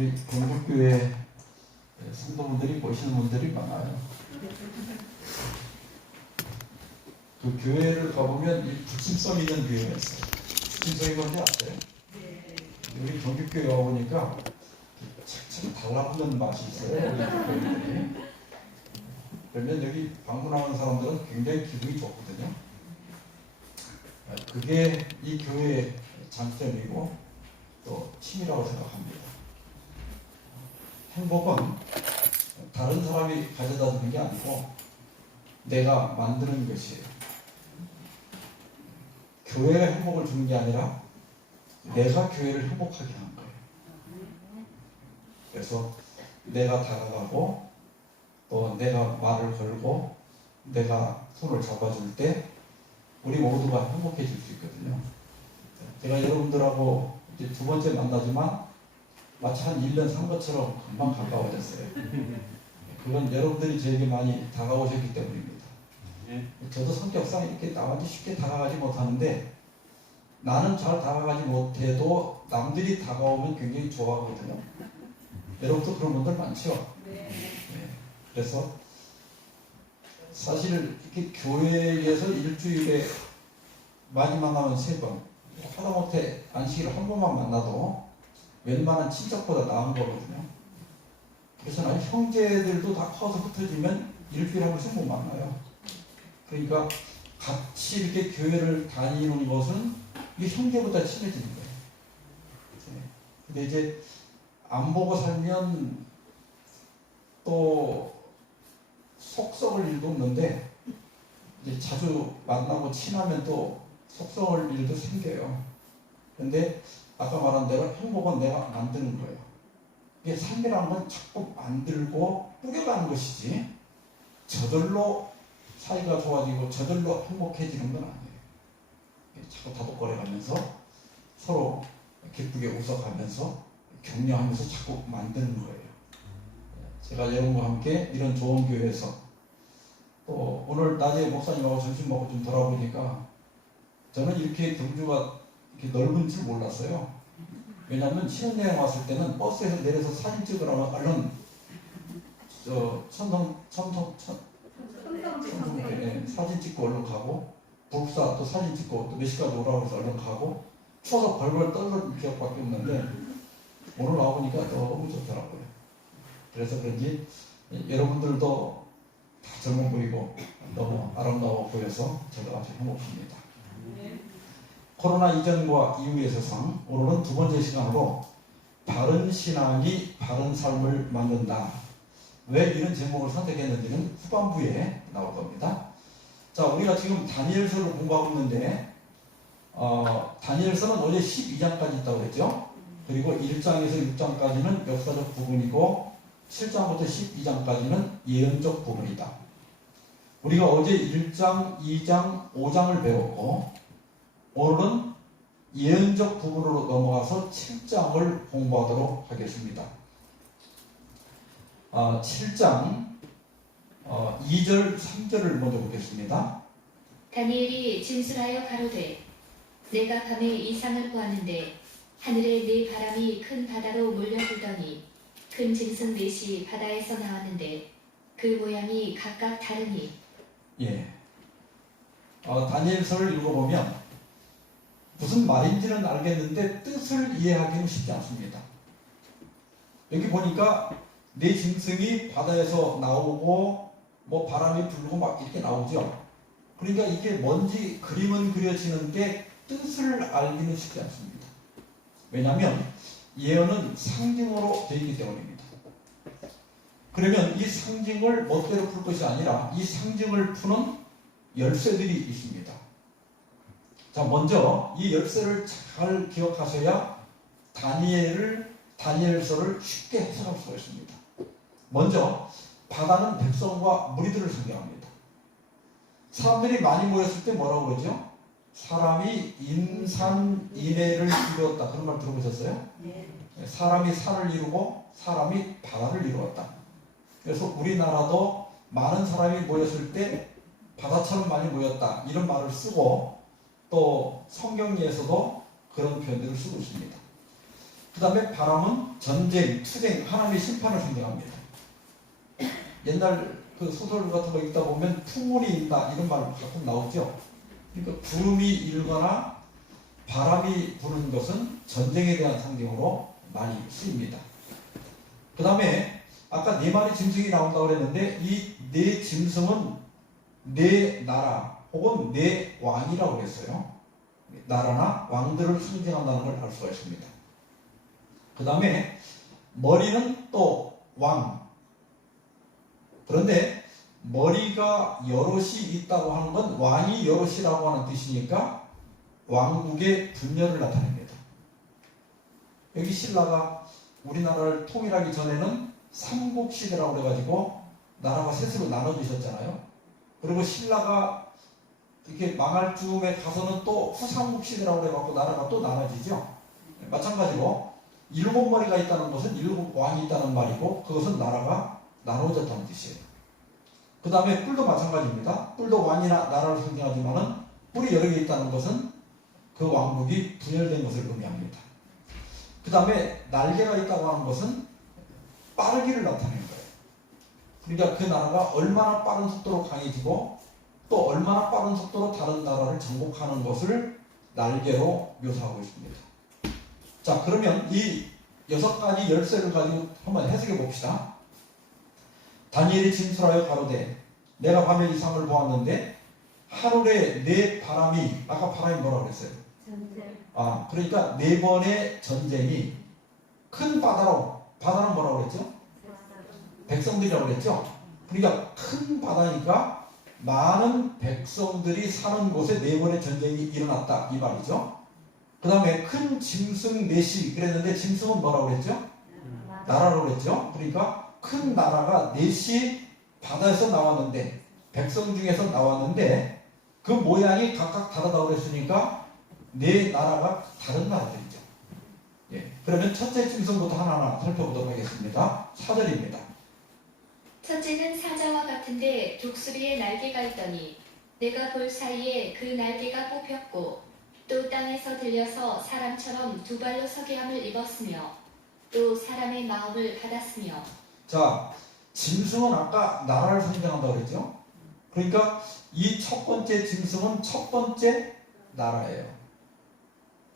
우리 건국교회 성도분들이 보시는 분들이 많아요. 그 교회를 가보면 이 부침성 있는 교회가 있어요. 부침성이 뭔지 아세요? 우리 건국교회 가보니까 참 달라붙는 맛이 있어요. 우리 교회들이. 그러면 여기 방문하는 사람들은 굉장히 기분이 좋거든요. 그게 이 교회의 장점이고 또 힘이라고 생각합니다. 행복은 다른 사람이 가져다 주는 게 아니고 내가 만드는 것이에요. 교회가 행복을 주는 게 아니라 내가 교회를 행복하게 하는 거예요. 그래서 내가 다가가고 또 내가 말을 걸고 내가 손을 잡아줄 때 우리 모두가 행복해질 수 있거든요. 제가 여러분들하고 이제 두 번째 만나지만 마치 한 1년 산 것처럼 금방 가까워졌어요. 그건 여러분들이 저에게 많이 다가오셨기 때문입니다. 저도 성격상 이렇게 남한테 쉽게 다가가지 못하는데 나는 잘 다가가지 못해도 남들이 다가오면 굉장히 좋아하거든요. 여러분도 그런 분들 많죠? 네. 그래서 사실 이렇게 교회에서 일주일에 많이 만나면 3번, 하다못해 안식일에 한 번만 만나도 웬만한 친척보다 나은 거거든요. 그래서 난 형제들도 다 커서 흩어지면 일주일에 한 번씩 못 만나요. 그러니까 같이 이렇게 교회를 다니는 것은 이게 형제보다 친해지는 거예요. 근데 이제 안 보고 살면 또 속 썩을 일도 없는데 이제 자주 만나고 친하면 또 속 썩을 일도 생겨요. 근데 아까 말한 대로 행복은 내가 만드는 거예요. 이게 삶이라는 건 자꾸 만들고 꾸겨가는 것이지 저절로 사이가 좋아지고 저절로 행복해지는 건 아니에요. 자꾸 다독거려가면서 서로 기쁘게 웃어가면서 격려하면서 자꾸 만드는 거예요. 제가 여러분과 함께 이런 좋은 교회에서 또 오늘 낮에 목사님하고 점심 먹고 좀 돌아보니까 저는 이렇게 경주가 이렇게 넓은 줄 몰랐어요. 왜냐하면 신혼여행 왔을 때는 버스에서 내려서 사진 찍으라면 얼른 사진 찍고 얼른 가고 북사 또 사진 찍고 또 몇 시까지 오라고 해서 얼른 가고 추워서 벌벌 떨던 기억밖에 없는데 오늘 와보니까 너무 좋더라고요. 그래서 그런지 여러분들도 다 젊어 보이고 너무 아름다워 보여서 저도 아주 행복합니다. 코로나 이전과 이후의 세상, 오늘은 두 번째 시간으로 바른 신앙이 바른 삶을 만든다. 왜 이런 제목을 선택했는지는 후반부에 나올 겁니다. 자, 우리가 지금 다니엘서를 공부하고 있는데 다니엘서는 어제 12장까지 있다고 했죠. 그리고 1장에서 6장까지는 역사적 부분이고 7장부터 12장까지는 예언적 부분이다. 우리가 어제 1장, 2장, 5장을 배웠고 오늘은 예언적 부분으로 넘어가서 7장을 공부하도록 하겠습니다. 7장 2절, 3절을 먼저 보겠습니다. 다니엘이 진술하여 가로되 내가 밤에 이상을 보았는데 하늘에 네 바람이 큰 바다로 몰려들더니 큰 짐승 넷이 바다에서 나왔는데 그 모양이 각각 다르니. 다니엘서를 읽어보면 무슨 말인지는 알겠는데 뜻을 이해하기는 쉽지 않습니다. 여기 보니까 네 짐승이 바다에서 나오고 뭐 바람이 불고 막 이렇게 나오죠. 그러니까 이게 뭔지 그림은 그려지는데 뜻을 알기는 쉽지 않습니다. 왜냐하면 예언은 상징으로 되어 있기 때문입니다. 그러면 이 상징을 멋대로 풀 것이 아니라 이 상징을 푸는 열쇠들이 있습니다. 자, 먼저 이 열쇠를 잘 기억하셔야 다니엘서를 쉽게 해석할 수가 있습니다. 먼저 바다는 백성과 무리들을 상징합니다. 사람들이 많이 모였을 때 뭐라고 그러죠? 사람이 인산인해를 이루었다. 그런 말 들어보셨어요? 네. 사람이 산을 이루고 사람이 바다를 이루었다. 그래서 우리나라도 많은 사람이 모였을 때 바다처럼 많이 모였다. 이런 말을 쓰고 또 성경에서도 그런 표현들을 쓰고 있습니다. 그 다음에 바람은 전쟁, 투쟁, 하나님의 심판을 상징합니다. 옛날 그 소설 같은 거 읽다 보면 풍문이 있다 이런 말 가끔 나오죠. 그러니까 구름이 일거나 바람이 부는 것은 전쟁에 대한 상징으로 많이 쓰입니다. 그 다음에 아까 네 마리 짐승이 나온다고 그랬는데 이 네 짐승은 네 나라 혹은 네 왕이라고 그랬어요. 나라나 왕들을 상징한다는 걸 알 수가 있습니다. 그 다음에 머리는 또 왕. 그런데 머리가 여럿이 있다고 하는 건 왕이 여럿이라고 하는 뜻이니까 왕국의 분열을 나타냅니다. 여기 신라가 우리나라를 통일하기 전에는 삼국시대라고 그래가지고 나라가 셋으로 나눠지셨잖아요. 그리고 신라가 이렇게 망할 즈음에 가서는 또 후삼국시대라고 그래갖고 나라가 또 나눠지죠. 마찬가지로 일곱 머리가 있다는 것은 일곱 왕이 있다는 말이고 그것은 나라가 나눠졌다는 뜻이에요. 그 다음에 뿔도 마찬가지입니다. 뿔도 왕이나 나라를 상징하지만은 뿔이 여러 개 있다는 것은 그 왕국이 분열된 것을 의미합니다. 그 다음에 날개가 있다고 하는 것은 빠르기를 나타내는 거예요. 그러니까 그 나라가 얼마나 빠른 속도로 강해지고 또 얼마나 빠른 속도로 다른 나라를 정복하는 것을 날개로 묘사하고 있습니다. 자, 그러면 이 6가지 열쇠를 가지고 한번 해석해 봅시다. 다니엘이 진술하여 가로되 내가 밤에 이상을 보았는데 하늘에 네 바람이 아까 바람이 뭐라고 그랬어요? 전쟁. 그러니까 네 번의 전쟁이 큰 바다는 뭐라고 그랬죠? 백성들이라고 그랬죠? 그러니까 큰 바다니까 많은 백성들이 사는 곳에 네 번의 전쟁이 일어났다 이 말이죠. 그 다음에 큰 짐승 넷이 그랬는데 짐승은 뭐라고 그랬죠? 나라라고 그랬죠. 그러니까 큰 나라가 넷이 바다에서 나왔는데 백성 중에서 나왔는데 그 모양이 각각 다르다고 그랬으니까 네 나라가 다른 나라들이죠. 예. 그러면 첫째 짐승부터 하나하나 살펴보도록 하겠습니다. 4절입니다. 첫째는 사자와 같은데 독수리의 날개가 있더니 내가 볼 사이에 그 날개가 뽑혔고 또 땅에서 들려서 사람처럼 두 발로 서게 함을 입었으며 또 사람의 마음을 받았으며. 자, 짐승은 아까 나라를 상징한다고 그랬죠? 그러니까 이 첫 번째 짐승은 첫 번째 나라예요.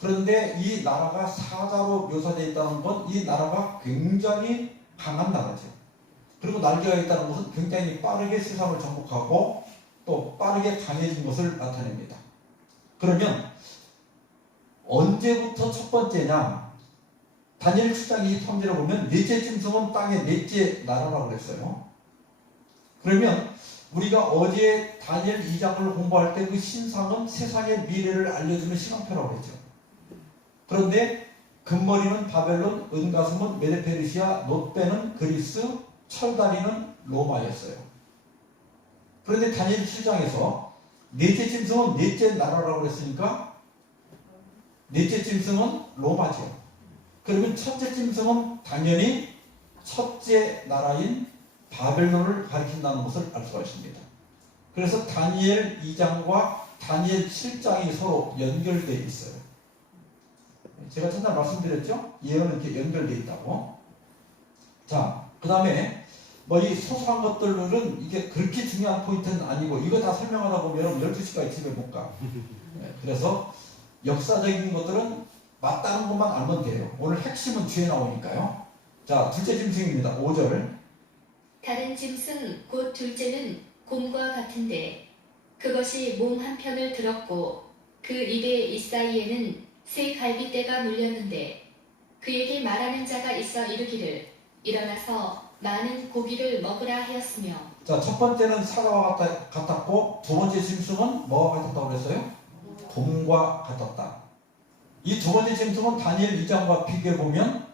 그런데 이 나라가 사자로 묘사되어 있다는 건 이 나라가 굉장히 강한 나라죠. 그리고 날개가 있다는 것은 굉장히 빠르게 세상을 정복하고 또 빠르게 강해진 것을 나타냅니다. 그러면 언제부터 첫 번째냐? 다니엘 7장 23절에 보면 넷째 짐승은 땅의 넷째 나라라고 그랬어요. 그러면 우리가 어제 다니엘 2장을 공부할 때 그 신상은 세상의 미래를 알려주는 시간표라고 했죠. 그런데 금머리는 바벨론, 은가슴은 메데페르시아, 놋배는 그리스, 철다리는 로마였어요. 그런데 다니엘 7장에서 넷째 짐승은 넷째 나라라고 그랬으니까 넷째 짐승은 로마죠. 그러면 첫째 짐승은 당연히 첫째 나라인 바벨론을 가리킨다는 것을 알 수가 있습니다. 그래서 다니엘 2장과 다니엘 7장이 서로 연결되어 있어요. 제가 전날 말씀드렸죠? 예언은 이렇게 연결되어 있다고. 자, 그 다음에 이 소소한 것들은 이게 그렇게 중요한 포인트는 아니고 이거 다 설명하다 보면 12시까지 집에 못 가. 그래서 역사적인 것들은 맞다는 것만 알면 돼요. 오늘 핵심은 뒤에 나오니까요. 자, 둘째 짐승입니다. 5절. 다른 짐승 곧 둘째는 곰과 같은데 그것이 몸 한편을 들었고 그 입의 이사이에는 새 갈빗대가 물렸는데 그에게 말하는 자가 있어 이르기를 일어나서 많은 고기를 먹으라 하였으며. 자, 첫 번째는 사자와 같았고 두 번째 짐승은 뭐와 같았다고 그랬어요? 곰과 같았다. 이 두 번째 짐승은 다니엘 2장과 비교해보면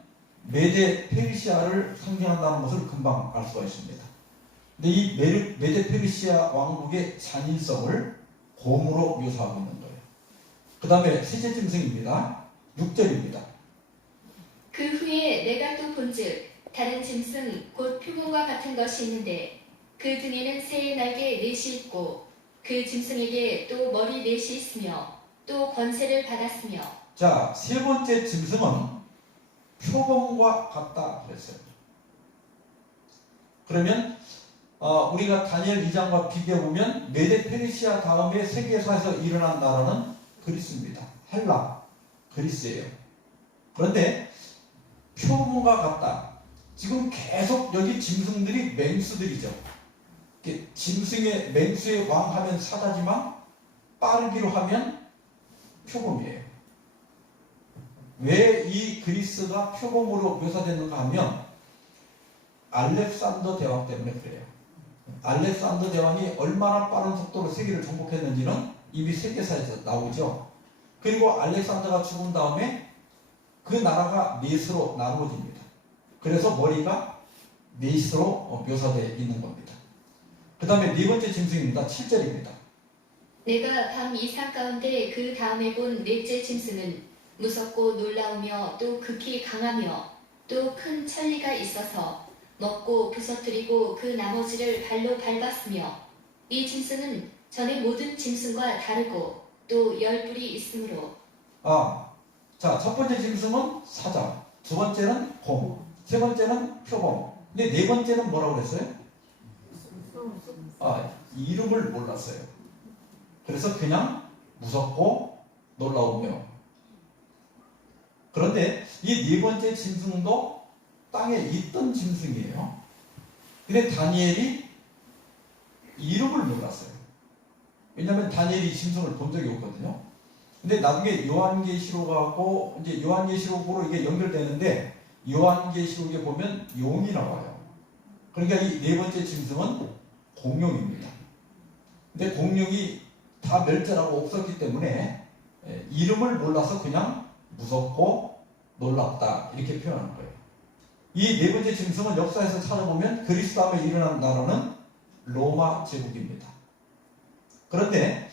메데 페르시아를 상징한다는 것을 금방 알 수가 있습니다. 근데 이 메데 페르시아 왕국의 잔인성을 곰으로 묘사하고 있는 거예요. 그 다음에 셋째 짐승입니다. 6절입니다. 그 후에 내가 또 본즉 다른 짐승 곧 표범과 같은 것이 있는데 그 등에는 새의 날개 넷이 있고 그 짐승에게 또 머리 넷이 있으며 또 권세를 받았으며. 자, 세 번째 짐승은 표범과 같다 그랬어요. 그러면 우리가 다니엘 2장과 비교해 보면 메데 페르시아 다음에 세계사에서 일어난 나라는 그리스입니다. 헬라, 그리스예요. 그런데 표범과 같다. 지금 계속 여기 짐승들이 맹수들이죠. 짐승의 맹수의 왕 하면 사자지만 빠르기로 하면 표범이에요. 왜 이 그리스가 표범으로 묘사되는가 하면 알렉산더 대왕 때문에 그래요. 알렉산더 대왕이 얼마나 빠른 속도로 세계를 정복했는지는 이미 세계사에서 나오죠. 그리고 알렉산더가 죽은 다음에 그 나라가 넷으로 나누어집니다. 그래서 머리가 넷으로 묘사되어 있는 겁니다. 그 다음에 네 번째 짐승입니다. 7절입니다. 내가 밤 이상 가운데 그 다음에 본 넷째 짐승은 무섭고 놀라우며 또 극히 강하며 또 큰 천리가 있어서 먹고 부서뜨리고 그 나머지를 발로 밟았으며 이 짐승은 전의 모든 짐승과 다르고 또 10뿔이 있으므로 자, 첫 번째 짐승은 사자, 두 번째는 곰, 세 번째는 표범. 근데 네 번째는 뭐라고 그랬어요? 이름을 몰랐어요. 그래서 그냥 무섭고 놀라우며. 그런데 이 네 번째 짐승도 땅에 있던 짐승이에요. 근데 다니엘이 이름을 몰랐어요. 왜냐하면 다니엘이 짐승을 본 적이 없거든요. 근데 나중에 요한계시록하고 이제 요한계시록으로 이게 연결되는데 요한계시록에 보면 용이 나와요. 그러니까 이 네 번째 짐승은 공룡입니다. 근데 공룡이 다 멸절하고 없었기 때문에 이름을 몰라서 그냥 무섭고 놀랍다 이렇게 표현하는 거예요. 이 네 번째 짐승은 역사에서 찾아보면 그리스 다음에 일어난 나라는 로마 제국입니다. 그런데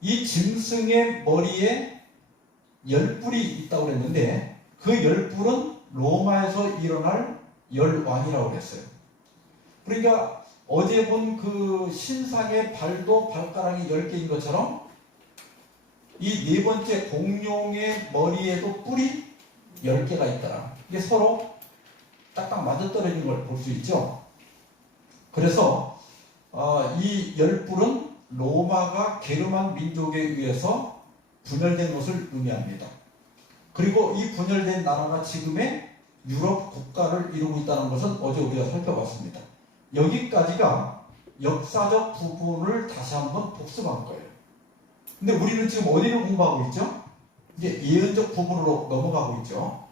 이 짐승의 머리에 10뿔이 있다고 그랬는데 그 10뿔은 로마에서 일어날 열왕이라고 그랬어요. 그러니까 어제 본 그 신상의 발도 발가락이 10개인 것처럼 이 네 번째 공룡의 머리에도 뿔이 10개가 있더라. 이게 서로 딱딱 맞아떨어지는 걸 볼 수 있죠. 그래서 이 10뿔은 로마가 게르만 민족에 의해서 분열된 것을 의미합니다. 그리고 이 분열된 나라가 지금의 유럽 국가를 이루고 있다는 것은 어제 우리가 살펴봤습니다. 여기까지가 역사적 부분을 다시 한번 복습한 거예요. 근데 우리는 지금 어디를 공부하고 있죠? 이제 예언적 부분으로 넘어가고 있죠.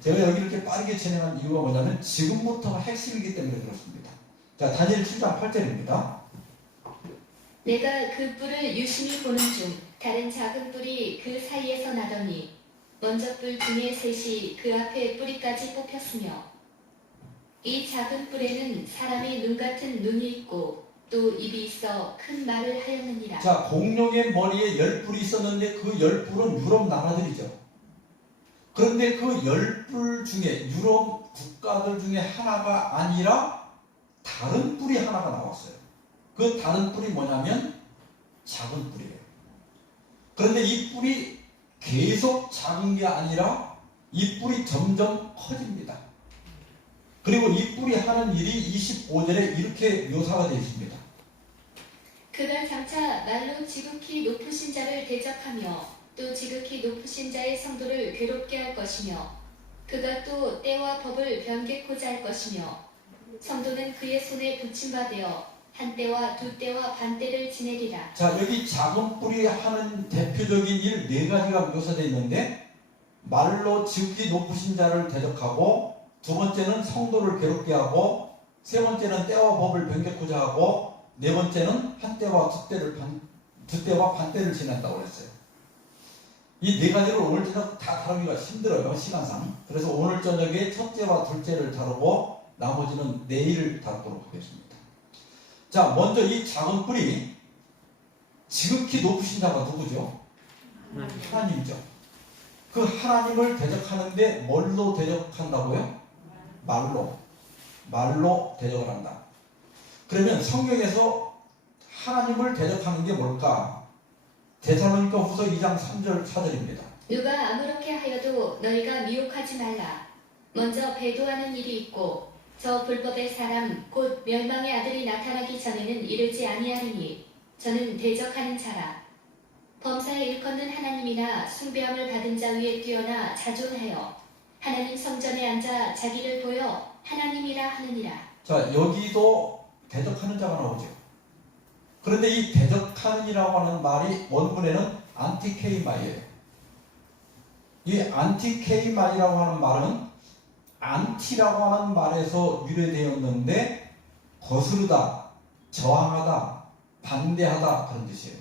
제가 여기 이렇게 빠르게 진행한 이유가 뭐냐면 지금부터가 핵심이기 때문에 그렇습니다. 자, 다니엘 7장 8절입니다. 내가 그 뿔을 유심히 보는 중 다른 작은 뿔이 그 사이에서 나더니 먼저 뿔 중에 셋이 그 앞에 뿌리까지 뽑혔으며 이 작은 뿔에는 사람의 눈 같은 눈이 있고 또 입이 있어 큰 말을 하였느니라. 자, 공룡의 머리에 10뿔이 있었는데 그 10뿔은 유럽 나라들이죠. 그런데 그 10뿔 중에 유럽 국가들 중에 하나가 아니라 다른 뿔이 하나가 나왔어요. 그 다른 뿔이 뭐냐면 작은 뿔이에요. 그런데 이 뿔이 계속 작은 게 아니라 이 뿔이 점점 커집니다. 그리고 이 뿔이 하는 일이 25절에 이렇게 묘사가 되어 있습니다. 그가 장차 말로 지극히 높으신 자를 대적하며 또 지극히 높으신 자의 성도를 괴롭게 할 것이며 그가 또 때와 법을 변개코자 할 것이며 성도는 그의 손에 붙임받되어 한 때와 두 때와 반 때를 지내리라. 자, 여기 작은 뿔이 하는 대표적인 일 4가지가 묘사되어 있는데 말로 지극히 높으신 자를 대적하고 두 번째는 성도를 괴롭게 하고 세 번째는 때와 법을 변개코자 하고 네 번째는 한 때와 두 때와 반 때를 지낸다고 했어요. 이 4가지를 오늘 저녁 다 다루기가 힘들어요, 시간상. 그래서 오늘 저녁에 첫째와 둘째를 다루고 나머지는 내일 다루도록 하겠습니다. 자, 먼저 이 작은 뿔이 지극히 높으신 자가 누구죠? 하나님이죠. 그 하나님을 대적하는데 뭘로 대적한다고요? 말로 대적을 한다. 그러면 성경에서 하나님을 대적하는 게 뭘까? 데살로니가 후서 2장 3절 4절입니다. 누가 아무렇게 하여도 너희가 미혹하지 말라. 먼저 배도하는 일이 있고 저 불법의 사람 곧 멸망의 아들이 나타나기 전에는 이르지 아니하리니 저는 대적하는 자라. 범사에 일컫는 하나님이나 숭배함을 받은 자 위에 뛰어나 자존하여 하나님 성전에 앉아 자기를 보여 하나님이라 하느니라. 자, 여기도 대적하는 자가 나오죠. 그런데 이 대적하는이라고 하는 말이 원문에는 안티케이마이에요. 이 안티케이마이라고 하는 말은 안티라고 하는 말에서 유래되었는데 거스르다, 저항하다, 반대하다 그런 뜻이에요.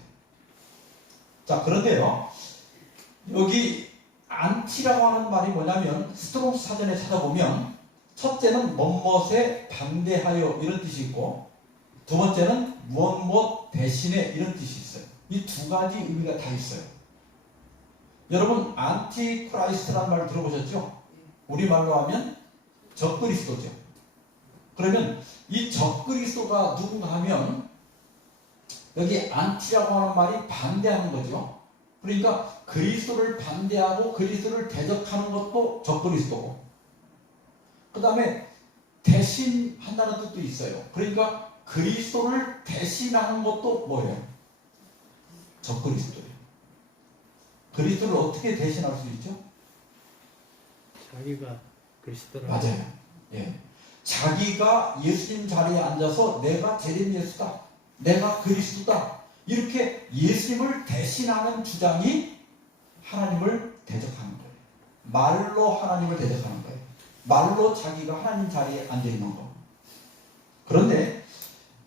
자, 그런데요, 여기 안티라고 하는 말이 뭐냐면 스트롱스 사전에 찾아보면 첫째는 뭐뭇에 반대하여 이런 뜻이 있고 두 번째는 무엇 대신에 이런 뜻이 있어요. 이 두 가지 의미가 다 있어요. 여러분 안티크라이스트라는 말 들어보셨죠? 우리말로 하면 적그리스도죠. 그러면 이 적그리스도가 누군가 하면 여기 안티라고 하는 말이 반대하는 거죠. 그러니까 그리스도를 반대하고 그리스도를 대적하는 것도 적그리스도고 그 다음에 대신한다는 뜻도 있어요. 그러니까 그리스도를 대신하는 것도 뭐예요? 적그리스도예요. 그리스도를 어떻게 대신할 수 있죠? 자기가 그리스도라. 맞아요. 예. 자기가 예수님 자리에 앉아서 내가 재림 예수다. 내가 그리스도다. 이렇게 예수님을 대신하는 주장이 하나님을 대적하는 거예요. 말로 하나님을 대적하는 거예요. 말로 자기가 하나님 자리에 앉아 있는 거. 그런데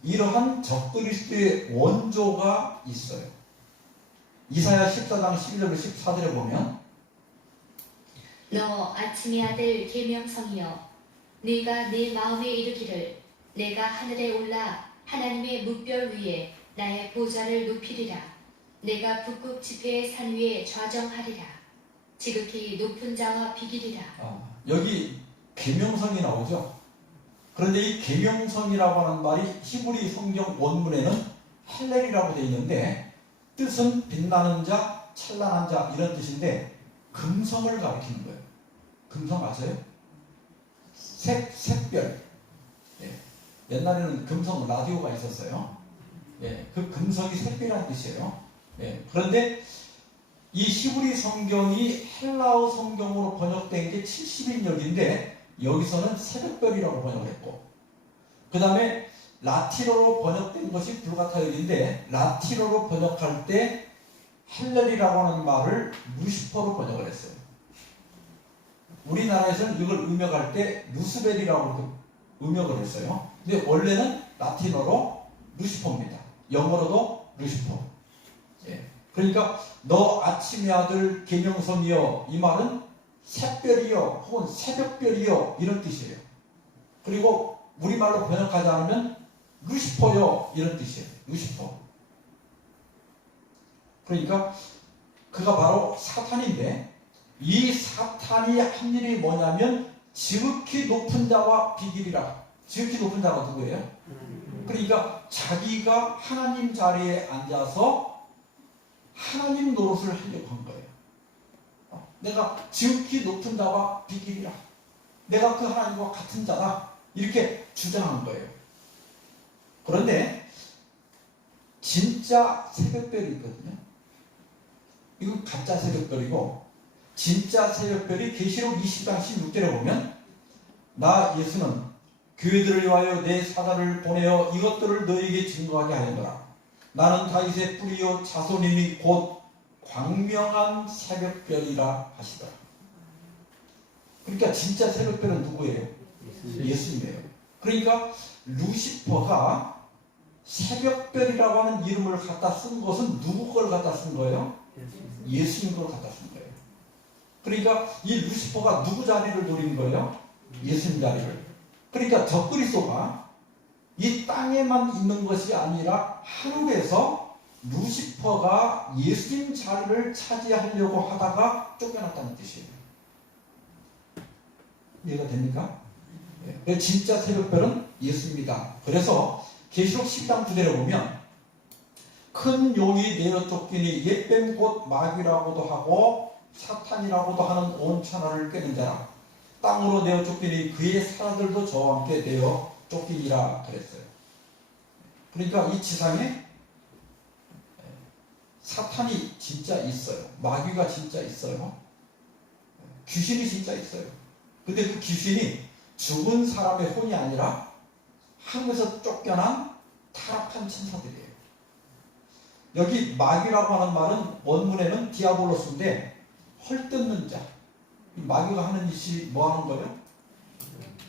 이러한 적그리스도의 원조가 있어요. 이사야 14장 11절 14절에 보면 너 아침의 아들 계명성이여 네가 네 마음에 이르기를 내가 하늘에 올라 하나님의 묵별 위에 나의 보좌를 높이리라. 내가 북극 지폐의 산 위에 좌정하리라. 지극히 높은 자와 비기리라. 여기 계명성이 나오죠. 그런데 이 계명성이라고 하는 말이 히브리 성경 원문에는 헬렐이라고 되어 있는데 뜻은 빛나는 자, 찬란한 자 이런 뜻인데 금성을 가리키는 거예요. 금성 아세요? 샛별. 예. 옛날에는 금성 라디오가 있었어요. 예. 그 금성이 샛별이라는 뜻이에요. 예. 그런데 이 히브리 성경이 헬라어 성경으로 번역된 게 70인역인데 여기서는 새벽별이라고 번역을 했고 그 다음에 라틴어로 번역된 것이 불가타역인데 라틴어로 번역할 때 헬렐이라고 하는 말을 루시퍼로 번역을 했어요. 우리나라에서는 이걸 음역할 때 루스벨이라고 음역을 했어요. 근데 원래는 라틴어로 루시퍼입니다. 영어로도 루시퍼. 예. 그러니까 너 아침의 아들 계명성이여 이 말은 샛별이여 혹은 새벽별이여 이런 뜻이에요. 그리고 우리말로 번역하지 않으면 루시퍼요 이런 뜻이에요. 루시퍼. 그러니까 그가 바로 사탄인데 이 사탄이 한 일이 뭐냐면 지극히 높은 자와 비길이라. 지극히 높은 자가 누구예요? 그러니까 자기가 하나님 자리에 앉아서 하나님 노릇을 하려고 한 거예요. 내가 지극히 높은 자와 비길이라. 내가 그 하나님과 같은 자다. 이렇게 주장한 거예요. 그런데 진짜 새벽별이 있거든요. 이건 가짜 새벽별이고 진짜 새벽별이 계시록 20장 16절에 보면 나 예수는 교회들을 위하여 내 사자를 보내어 이것들을 너희에게 증거하게 하였노라. 나는 다윗의 뿌리요 자손이니 곧 광명한 새벽별이라 하시더라. 그러니까 진짜 새벽별은 누구예요? 예수님이에요. 그러니까 루시퍼가 새벽별이라고 하는 이름을 갖다 쓴 것은 누구 걸 갖다 쓴 거예요? 예수님 걸 갖다 쓴 거예요. 그러니까 이 루시퍼가 누구 자리를 노린 거예요? 예수님 자리를. 그러니까 적그리스도가 이 땅에만 있는 것이 아니라 하늘에서 루시퍼가 예수님 자리를 차지하려고 하다가 쫓겨났다는 뜻이에요. 이해가 됩니까? 네. 진짜 새벽별은 예수님이다. 그래서 계시록 10장 9절에 보면 큰 용이 내어 쫓기니 옛뱀 곧 마귀라고도 하고 사탄이라고도 하는 온 천하를 꿰는 자라. 땅으로 내어 쫓기니 그의 사람들도 저와 함께 내어 쫓기니라 그랬어요. 그러니까 이 지상에 사탄이 진짜 있어요. 마귀가 진짜 있어요. 귀신이 진짜 있어요. 근데 그 귀신이 죽은 사람의 혼이 아니라 하늘에서 쫓겨난 타락한 천사들이에요. 여기 마귀라고 하는 말은 원문에는 디아볼로스인데 헐뜯는 자. 마귀가 하는 짓이 뭐 하는 거예요?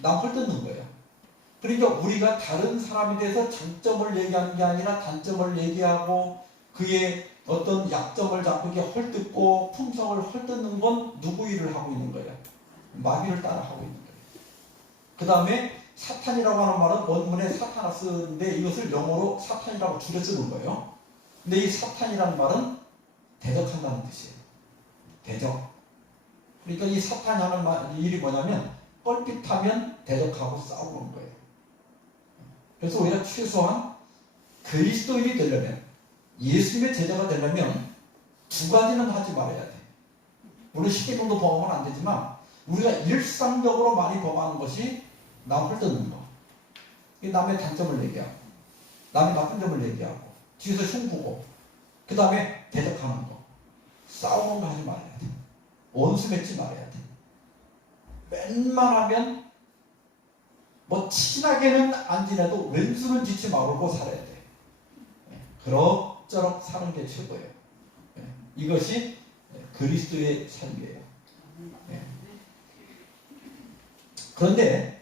남 헐뜯는 거예요. 그러니까 우리가 다른 사람에 대해서 장점을 얘기하는 게 아니라 단점을 얘기하고 그의 어떤 약점을 잡고 헐뜯고 품성을 헐뜯는 건 누구 일을 하고 있는 거예요? 마귀를 따라하고 있는 거예요. 그 다음에 사탄이라고 하는 말은 원문에 사타나스인데 이것을 영어로 사탄이라고 줄여 쓰는 거예요. 근데 이 사탄이라는 말은 대적한다는 뜻이에요. 대적. 그러니까 이 사탄이 하는 일이 뭐냐면 뻘빛하면 대적하고 싸우는 거예요. 그래서 오히려 최소한 그리스도인이 되려면 예수님의 제자가 되려면 두 가지는 하지 말아야 돼. 물론 십계명도 범하면 안 되지만 우리가 일상적으로 많이 범하는 것이 남 헐뜯는 거. 남의 단점을 얘기하고 남의 나쁜 점을 얘기하고 뒤에서 흉보고 그 다음에 대적하는 거. 싸우는 거 하지 말아야 돼. 원수 맺지 말아야 돼. 웬만하면 뭐 친하게는 안 지내도 왼수는 짓지 말고 살아야 돼. 그럭저럭 사는 게 최고예요. 이것이 그리스도의 삶이에요. 그런데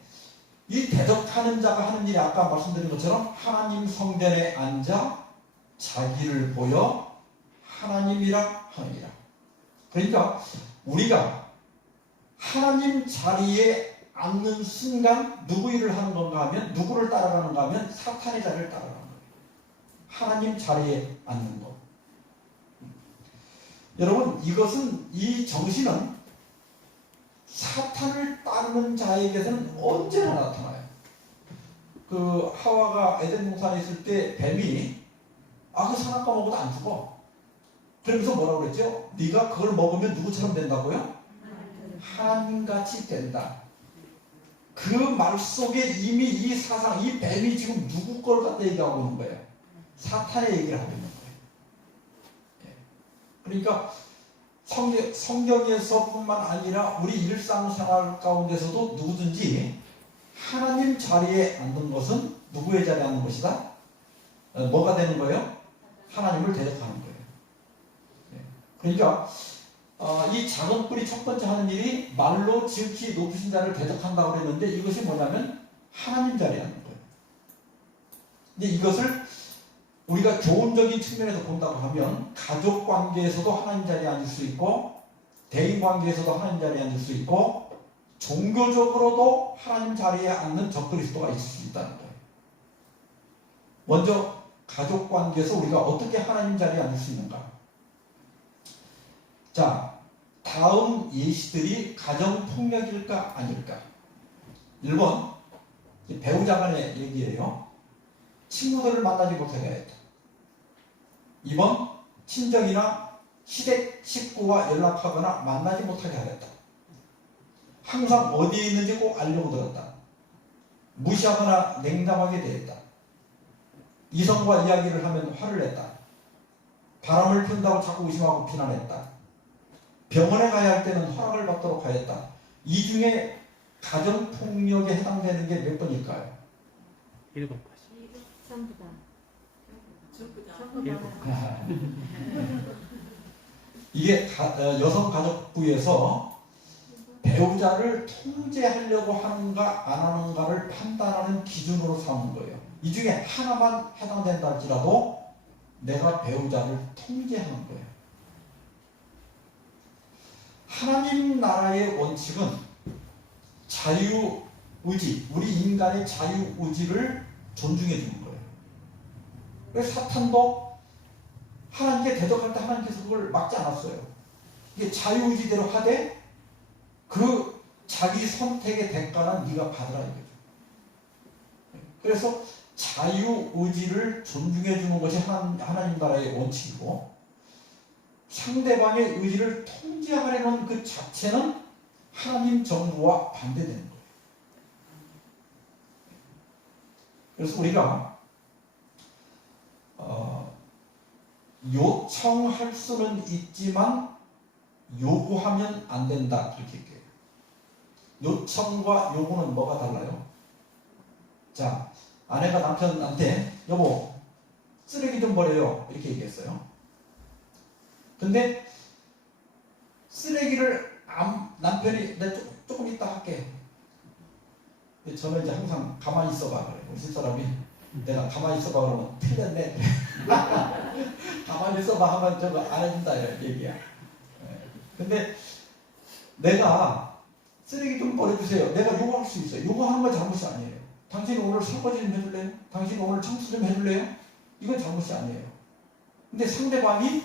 이 대적하는 자가 하는 일이 아까 말씀드린 것처럼 하나님 성전에 앉아 자기를 보여 하나님이라 하느니라. 그러니까 우리가 하나님 자리에 앉는 순간 누구 일을 하는 건가 하면 누구를 따라가는가 하면 사탄의 자리를 따라가는 거예요. 하나님 자리에 앉는 것. 여러분 이것은 이 정신은 사탄을 따르는 자에게서는 언제나 나타나요. 그 하와가 에덴 동산에 있을 때 뱀이 그 선악과 먹어도 안 죽어. 그러면서 뭐라고 그랬죠? 네가 그걸 먹으면 누구처럼 된다고요? 하나님같이 된다. 그 말 속에 이미 이 사상, 이 뱀이 지금 누구 걸 갖다 얘기하고 있는 거예요? 사탄의 얘기를 하고 있는 거예요. 그러니까 성경에서뿐만 아니라 우리 일상생활 가운데서도 누구든지 하나님 자리에 앉는 것은 누구의 자리에 앉는 것이다? 뭐가 되는 거예요? 하나님을 대적하는 거예요. 그러니까 이 작은 뿔이 첫 번째 하는 일이 말로 지극히 높으신 자를 대적한다고 그랬는데 이것이 뭐냐면 하나님 자리에 앉는 거예요. 근데 이것을 우리가 교훈적인 측면에서 본다고 하면 가족 관계에서도 하나님 자리에 앉을 수 있고 대인 관계에서도 하나님 자리에 앉을 수 있고 종교적으로도 하나님 자리에 앉는 적그리스도가 있을 수 있다는 거예요. 먼저 가족 관계에서 우리가 어떻게 하나님 자리에 앉을 수 있는가? 자, 다음 예시들이 가정폭력일까 아닐까? 1번 배우자 간의 얘기예요. 친구들을 만나지 못하게 했다. 2번 친정이나 시댁 식구와 연락하거나 만나지 못하게 하였다. 항상 어디에 있는지 꼭 알려고 들었다. 무시하거나 냉담하게 대했다. 이성과 이야기를 하면 화를 냈다. 바람을 핀다고 자꾸 의심하고 비난했다. 병원에 가야 할 때는 허락을 받도록 하였다. 이 중에 가정폭력에 해당되는 게 몇 번일까요? 1번. 전부 다. 이게 여성가족부에서 배우자를 통제하려고 하는가 안 하는가를 판단하는 기준으로 삼은 거예요. 이 중에 하나만 해당된다 할지라도 내가 배우자를 통제하는 거예요. 하나님 나라의 원칙은 자유의지, 우리 인간의 자유의지를 존중해 주는 거예요. 그래서 사탄도 하나님께 대적할 때 하나님께서 그걸 막지 않았어요. 이게 자유의지대로 하되 그 자기 선택의 대가는 네가 받으라 이거죠. 그래서 자유의지를 존중해 주는 것이 하나님 나라의 원칙이고 상대방의 의지를 통제하려는 그 자체는 하나님 정부와 반대되는 거예요. 그래서 우리가 요청할 수는 있지만 요구하면 안 된다 그렇게 얘기해요. 요청과 요구는 뭐가 달라요? 자, 아내가 남편한테 여보 쓰레기 좀 버려요 이렇게 얘기했어요. 근데 쓰레기를 남편이 내가 조금 이따 할게. 저는 이제 항상 가만히 있어봐 그래요. 우리 집사람이 내가 가만히 있어봐 그러면 틀렸네. 가만히 있어봐 하면 저거 안 해준다 이런 얘기야. 근데 내가 쓰레기 좀 버려주세요. 내가 요구할 수 있어요. 요구하는 건 잘못이 아니에요. 당신 오늘 설거지 좀 해줄래요? 당신 오늘 청소 좀 해줄래요? 이건 잘못이 아니에요. 근데 상대방이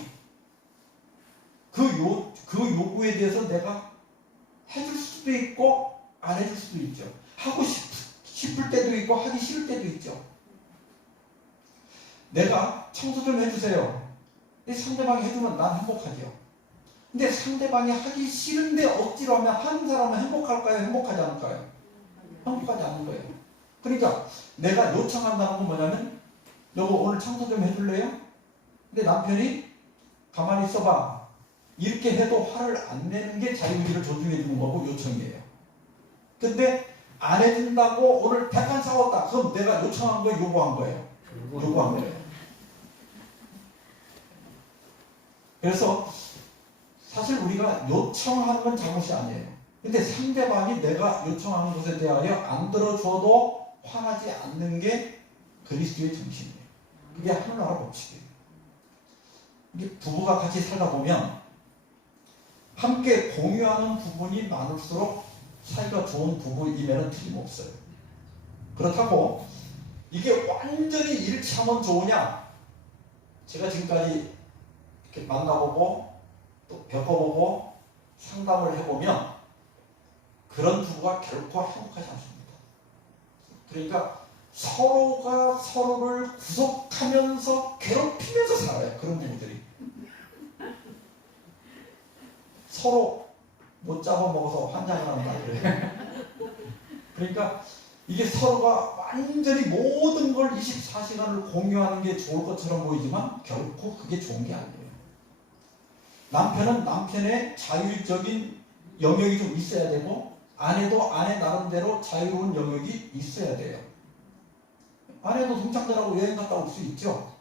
그 요구에 대해서 내가 해줄 수도 있고 안 해줄 수도 있죠. 하고 싶을 때도 있고 하기 싫을 때도 있죠. 내가 청소 좀 해주세요. 상대방이 해주면 난 행복하죠. 근데 상대방이 하기 싫은데 억지로 하면 하는 사람은 행복할까요? 행복하지 않을까요? 행복하지 않는 거예요. 그러니까 내가 요청한다는 건 뭐냐면 여보 오늘 청소 좀 해줄래요? 근데 남편이 가만히 있어봐. 이렇게 해도 화를 안 내는 게 자유의지를 존중해 주는 거고 요청이에요. 근데 안 해준다고 오늘 대판 싸웠다. 그럼 내가 요청한 거예요? 요구한 거예요? 요구한 거예요. 그래서 사실 우리가 요청하는 건 잘못이 아니에요. 근데 상대방이 내가 요청하는 것에 대하여 안 들어줘도 화나지 않는 게 그리스도의 정신이에요. 그게 하늘나라 법칙이에요. 이게 부부가 같이 살다 보면 함께 공유하는 부분이 많을수록 사이가 좋은 부부임에는 틀림없어요. 그렇다고 이게 완전히 일치하면 좋으냐? 제가 지금까지 이렇게 만나보고 또 겪어보고 상담을 해보면 그런 부부가 결코 행복하지 않습니다. 그러니까 서로가 서로를 구속하면서 괴롭히면서 살아요. 그런 부부들이. 서로 못 잡아먹어서 환장을 한다 그래요. 그러니까 이게 서로가 완전히 모든 걸 24시간을 공유하는 게 좋을 것처럼 보이지만 결코 그게 좋은 게 아니에요. 남편은 남편의 자율적인 영역이 좀 있어야 되고 아내도 아내 나름대로 자유로운 영역이 있어야 돼요. 아내도 동창들하고 여행 갔다 올 수 있죠.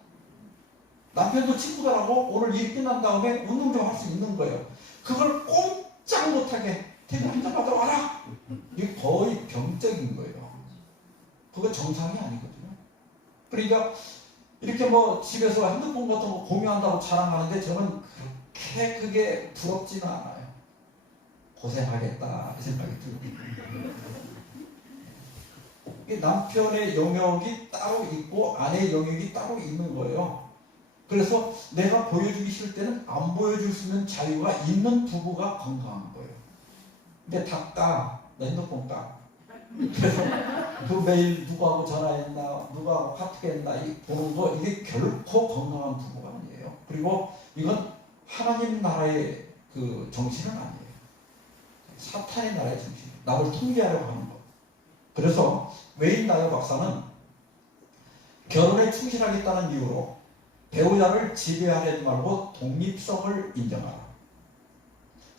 남편도 친구들하고 오늘 일 끝난 다음에 운동 좀 할 수 있는 거예요. 그걸 꼼짝 못하게 퇴근하자마자 와라! 이게 거의 병적인 거예요. 그거 정상이 아니거든요. 그러니까 이렇게 뭐 집에서 핸드폰 같은 거 공유한다고 자랑하는데 저는 그렇게 그게 부럽지는 않아요. 고생하겠다 이 생각이 들고 남편의 영역이 따로 있고 아내의 영역이 따로 있는 거예요. 그래서 내가 보여주기 싫을 때는 안 보여줄 수 있는 자유가 있는 부부가 건강한 거예요. 근데 다 까. 내 핸드폰 까. 그래서 그 매일 누구하고 전화했나 누구하고 카톡했나 보는 거 이게 결코 건강한 부부가 아니에요. 그리고 이건 하나님 나라의 그 정신은 아니에요. 사탄의 나라의 정신. 남을 통제하려고 하는 거. 그래서 웨인 나이어 박사는 결혼에 충실하겠다는 이유로 배우자를 지배하려지 말고 독립성을 인정하라.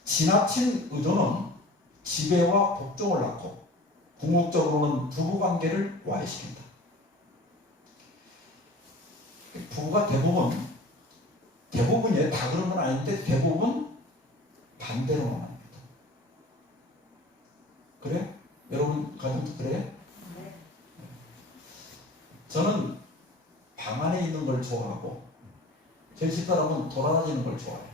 지나친 의존은 지배와 복종을 낳고 궁극적으로는 부부관계를 와해시킨다. 부부가 대부분이에요. 다 그런 건 아닌데 대부분 반대로만 합니다. 그래요? 여러분 가정도 그래요? 네. 저는 방 안에 있는 걸 좋아하고 저희 집사람은 돌아다니는 걸 좋아해요.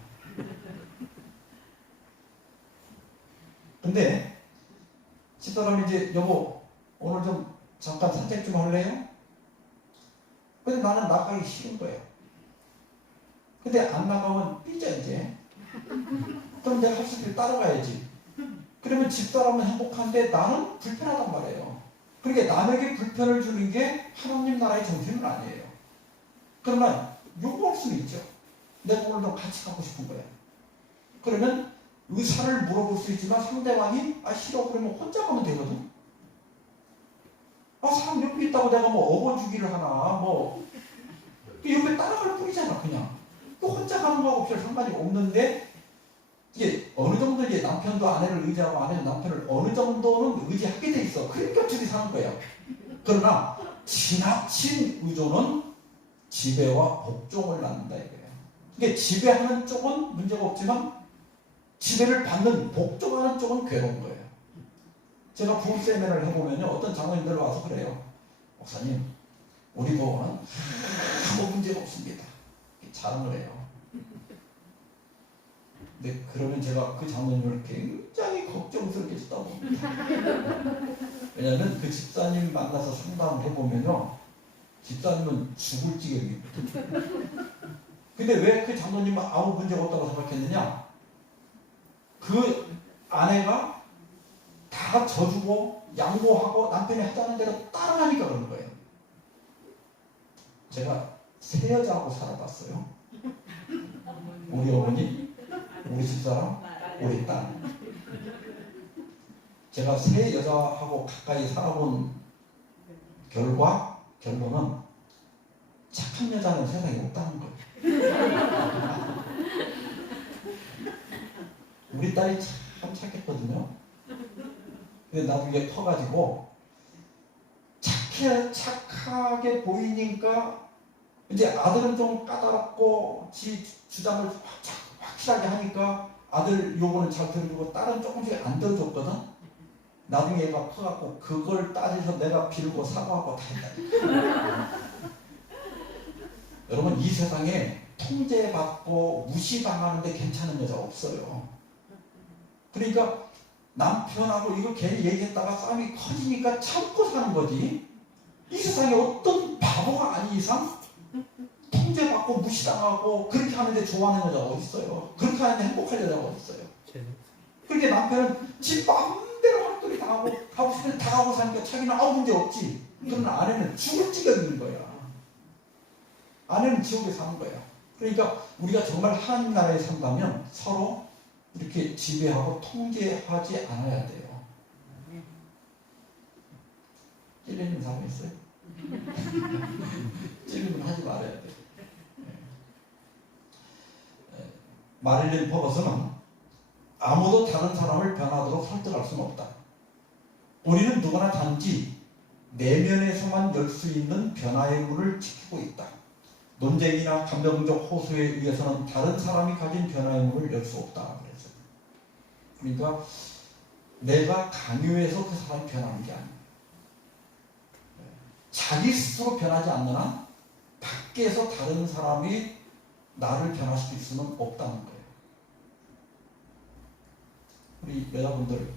근데 집사람이 이제 여보 오늘 좀 잠깐 산책 좀 할래요? 근데 나는 나가기 싫은 거예요. 근데 안 나가면 삐져 이제. 그럼 내가 할 수 있게 따라가야지. 그러면 집사람은 행복한데 나는 불편하단 말이에요. 그러니까 남에게 불편을 주는 게 하나님 나라의 정신은 아니에요. 그러나 요구할 수는 있죠. 내가 오늘 좀 같이 가고 싶은 거야. 그러면 의사를 물어볼 수 있지만 상대방이 싫어 그러면 혼자 가면 되거든. 사람 옆에 있다고 내가 뭐 업어주기를 하나 옆에 따라갈 뿐이잖아. 그냥 혼자 가는 거하고 별 상관이 없는데, 이게 어느 정도 이제 남편도 아내를 의지하고 아내는 남편을 어느 정도는 의지하게 돼 있어. 그러니까 둘이 사는 거야. 그러나 지나친 의존은 지배와 복종을 낳는다 이거예요. 이게 지배하는 쪽은 문제가 없지만 지배를 받는 복종하는 쪽은 괴로운 거예요. 제가 부부 세미나를 해보면요, 어떤 장로님들 와서 그래요. 목사님, 우리 부부는 아무 문제가 없습니다. 자랑을 해요. 근데 그러면 제가 그 장로님을 굉장히 걱정스럽게 쳐다봅니다. 왜냐하면 그 집사님 만나서 상담을 해보면요, 집사님은 죽을 지경이거든요. 근데 왜 그 장로님은 아무 문제가 없다고 생각했느냐? 그 아내가 다 져주고 양보하고 남편이 하자는 대로 따라가니까 그런 거예요. 제가 세 여자하고 살아봤어요. 우리 어머니, 우리 집사람, 우리 딸. 제가 세 여자하고 가까이 살아본 결론은 착한 여자는 세상에 없다는 거예요. 우리 딸이 참 착했거든요. 근데 나중에 커가지고 착하게 보이니까 이제 아들은 좀 까다롭고 지 주장을 확실하게 하니까 아들 요구는 잘 들어주고 딸은 조금씩 안 들어줬거든. 나중에 얘가 커갖고 그걸 따져서 내가 빌고 사과하고 다 했다. 여러분, 이 세상에 통제받고 무시당하는데 괜찮은 여자 없어요. 그러니까 남편하고 이거 괜히 얘기했다가 싸움이 커지니까 참고 사는 거지. 이 세상에 어떤 바보가 아닌 이상 통제받고 무시당하고 그렇게 하는데 좋아하는 여자가 어디 있어요? 그렇게 하는데 행복할 여자가 어디 있어요? 그렇게 남편은 지 마음대로 할 소리 다 하고 하고 싶으면 다 하고 사니까 자기는 아무 문제 없지. 그러나 아내는 죽을 지경인 거야. 아내는 지옥에 사는 거야. 그러니까 우리가 정말 하나님 나라에 산다면 서로 이렇게 지배하고 통제하지 않아야 돼요. 찔리는 사람 있어요? 찔리면 하지 말아야 돼요. 마릴린 퍼거슨은 아무도 다른 사람을 변하도록 설득할 수는 없다. 우리는 누구나 단지 내면에서만 열 수 있는 변화의 문을 지키고 있다. 논쟁이나 감정적 호소에 의해서는 다른 사람이 가진 변화의 문을 열 수 없다. 그러니까 내가 강요해서 그 사람이 변하는 게 아니에요. 자기 스스로 변하지 않는 한 밖에서 다른 사람이 나를 변화시킬 수는 없다는 거예요. 우리 여자분들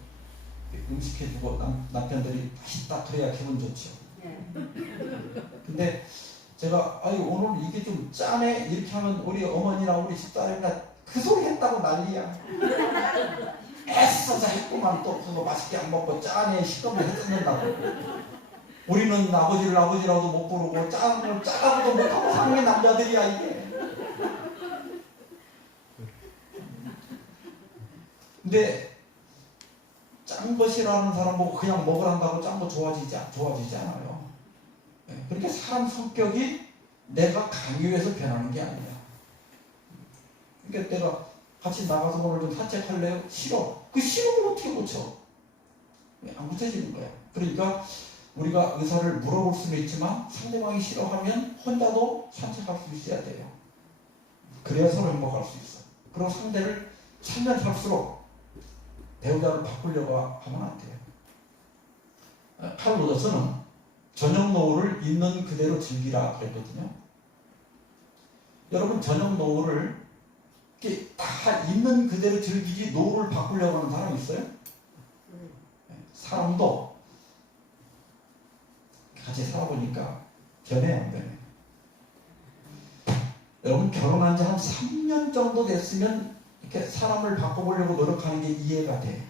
음식해주고 남편들이 맛있다 그래야 기분 좋죠. 근데 제가 오늘 이게 좀 짜네 이렇게 하면 우리 어머니나 우리 집사람이나 그 소리 했다고 난리야. 애써서 했구만 또 그거 맛있게 안 먹고 짜네 시끄럽게 해뜯는다고. 우리는 아버지를 아버지라도 못 부르고 짜다고도 못하고 사는 게 남자들이야 이게. 근데 짠 거 싫어하는 사람 보고 그냥 먹으란다고 짠 거 좋아지지 않아요. 그렇게 사람 성격이 내가 강요해서 변하는 게 아니야. 그러니까 내가 같이 나가서 오늘 좀 산책할래요? 싫어. 그 싫으면 어떻게 고쳐? 안 고쳐지는 거야. 그러니까 우리가 의사를 물어볼 수는 있지만 상대방이 싫어하면 혼자도 산책할 수 있어야 돼요. 그래야 서로 행복할 수 있어. 그리고 상대를 살면 살수록 배우자를 바꾸려고 하면 안 돼요. 칼 로저스는 저녁 노을을 있는 그대로 즐기라 그랬거든요. 여러분, 저녁 노을을 이렇게 다 있는 그대로 즐기지 노을을 바꾸려고 하는 사람이 있어요? 사람도 같이 살아보니까 변해 안 변해? 여러분, 결혼한 지 한 3년 정도 됐으면 이렇게 사람을 바꿔보려고 노력하는 게 이해가 돼.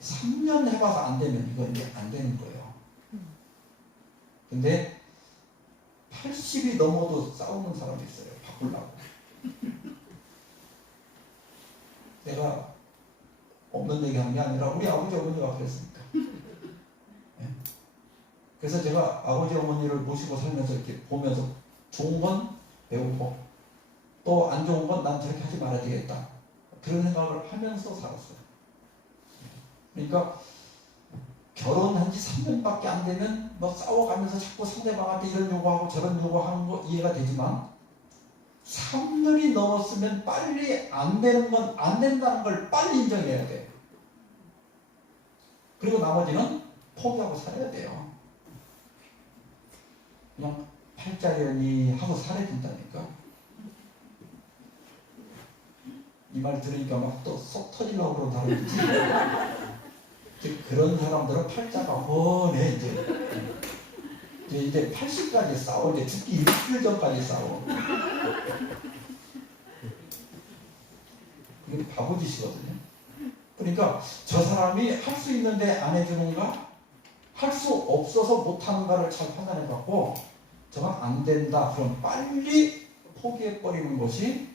3년 해봐서 안 되면 이건 이제 안 되는 거예요. 근데 80이 넘어도 싸우는 사람이 있어요. 바꾸려고. 내가 없는 얘기 하는 게 아니라 우리 아버지 어머니가 그랬으니까. 예. 그래서 제가 아버지 어머니를 모시고 살면서 이렇게 보면서 좋은 건 배우고 또 안 좋은 건 난 저렇게 하지 말아야 되겠다. 그런 생각을 하면서 살았어요. 그러니까 결혼한 지 3년밖에 안 되면 뭐 싸워가면서 자꾸 상대방한테 이런 요구하고 저런 요구하는 거 이해가 되지만 3년이 넘었으면 빨리 안 되는 건 안 된다는 걸 빨리 인정해야 돼. 그리고 나머지는 포기하고 살아야 돼요. 그냥 팔자려니 하고 살아야 된다니까. 이 말 들으니까 막 또 속 터지려고 그러는 사람이지. 그런 사람들은 팔자가 훤해. 이제 80까지 싸워. 이제 죽기 일주일 전까지 싸워. 이게 바보짓이거든요. 그러니까 저 사람이 할 수 있는데 안 해주는가? 할 수 없어서 못하는가를 잘 판단해갖고 저건 안 된다. 그럼 빨리 포기해버리는 것이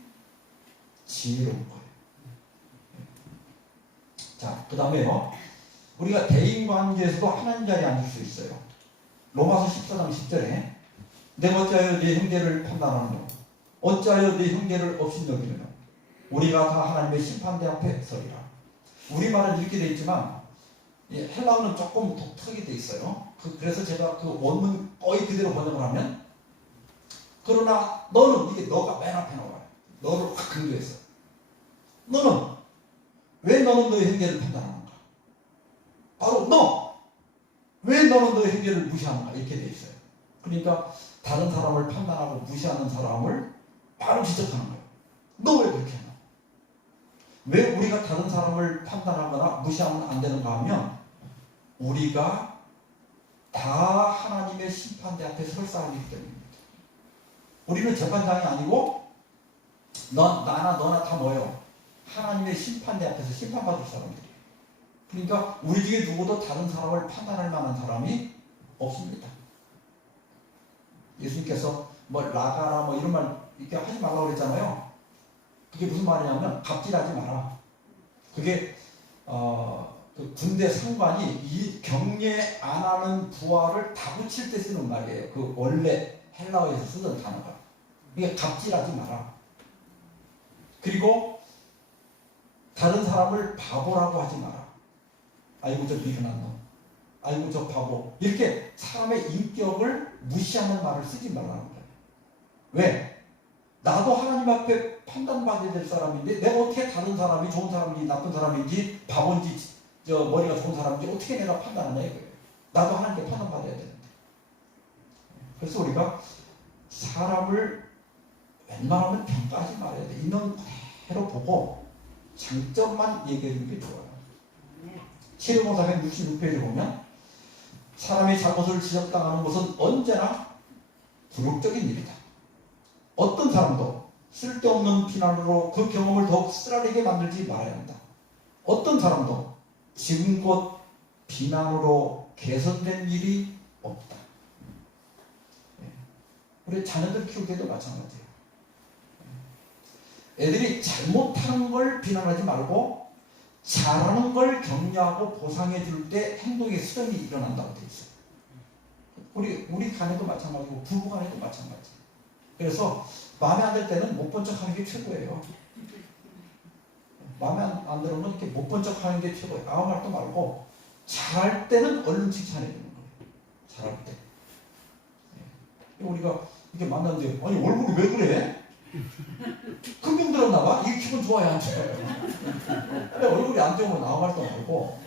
지혜로운 거예요. 자, 그 다음에요. 우리가 대인관계에서도 하나님 자리에 앉을 수 있어요. 로마서 14장 10절에 내가 어찌하여 네 형제를 판단하느냐 어찌하여 네 형제를 업신여기느냐 우리가 다 하나님의 심판대 앞에 서리라. 우리말은 이렇게 되어 있지만 헬라어는 조금 독특하게 되어 있어요. 그래서 제가 그 원문 거의 그대로 번역을 하면 그러나 너는 이게 너가 맨 앞에 나와요. 너를 확 강조했어요. 너는 왜 너는 너의 형제를 판단하는가? 바로 너! 왜 너는 너의 형제를 무시하는가? 이렇게 되어 있어요. 그러니까 다른 사람을 판단하고 무시하는 사람을 바로 지적하는 거예요. 너 왜 그렇게 하나? 왜 우리가 다른 사람을 판단하거나 무시하면 안 되는가 하면 우리가 다 하나님의 심판대 앞에 설 사람이기 때문입니다. 우리는 재판장이 아니고 나나 너나 다 뭐예요? 하나님의 심판대 앞에서 심판받을 사람들이에요. 그러니까 우리 중에 누구도 다른 사람을 판단할 만한 사람이 없습니다. 예수님께서 뭐 나가라 뭐 이런 말 이렇게 하지 말라고 그랬잖아요. 그게 무슨 말이냐면 갑질하지 마라. 그게 그 군대 상관이 이 경례 안 하는 부하를 다붙일 때 쓰는 말이에요. 그 원래 헬라어에서 쓰던 단어가. 이게 갑질하지 마라. 그리고 다른 사람을 바보라고 하지 마라. 아이고 저 미련한 놈. 아이고 저 바보. 이렇게 사람의 인격을 무시하는 말을 쓰지 말라는 거예요. 왜? 나도 하나님 앞에 판단받아야 될 사람인데 내가 어떻게 다른 사람이 좋은 사람인지 나쁜 사람인지 바본지 머리가 좋은 사람인지 어떻게 내가 판단하냐 이거예요. 나도 하나님께 판단받아야 되는데. 그래서 우리가 사람을 웬만하면 평가하지 말아야 돼. 있는 그대로 보고 장점만 얘기해 주는 게 좋아요. 시르모사 166페이지 보면 사람이 잘못을 지적당하는 것은 언제나 굴욕적인 일이다. 어떤 사람도 쓸데없는 비난으로 그 경험을 더욱 쓰라리게 만들지 말아야 한다. 어떤 사람도 지금껏 비난으로 개선된 일이 없다. 우리 자녀들 키울 때도 마찬가지예요. 애들이 잘못하는 걸 비난하지 말고 잘하는 걸 격려하고 보상해 줄 때 행동의 수정이 일어난다고 돼 있어요. 우리 간에도 마찬가지고 부부 간에도 마찬가지예요. 그래서 마음에 안 들 때는 못 본 척 하는 게 최고예요. 마음에 안 드는 건 이렇게 못 본 척 하는 게 최고예요. 아무 말도 말고 잘할 때는 얼른 칭찬해 주는 거예요. 잘할 때. 우리가 이렇게 만났는데 아니 얼굴이 왜 그래? 금병 들었나 봐? 이게 기분 좋아야 안 좋아요? 얼굴이 안 좋으면 아무 말도 말고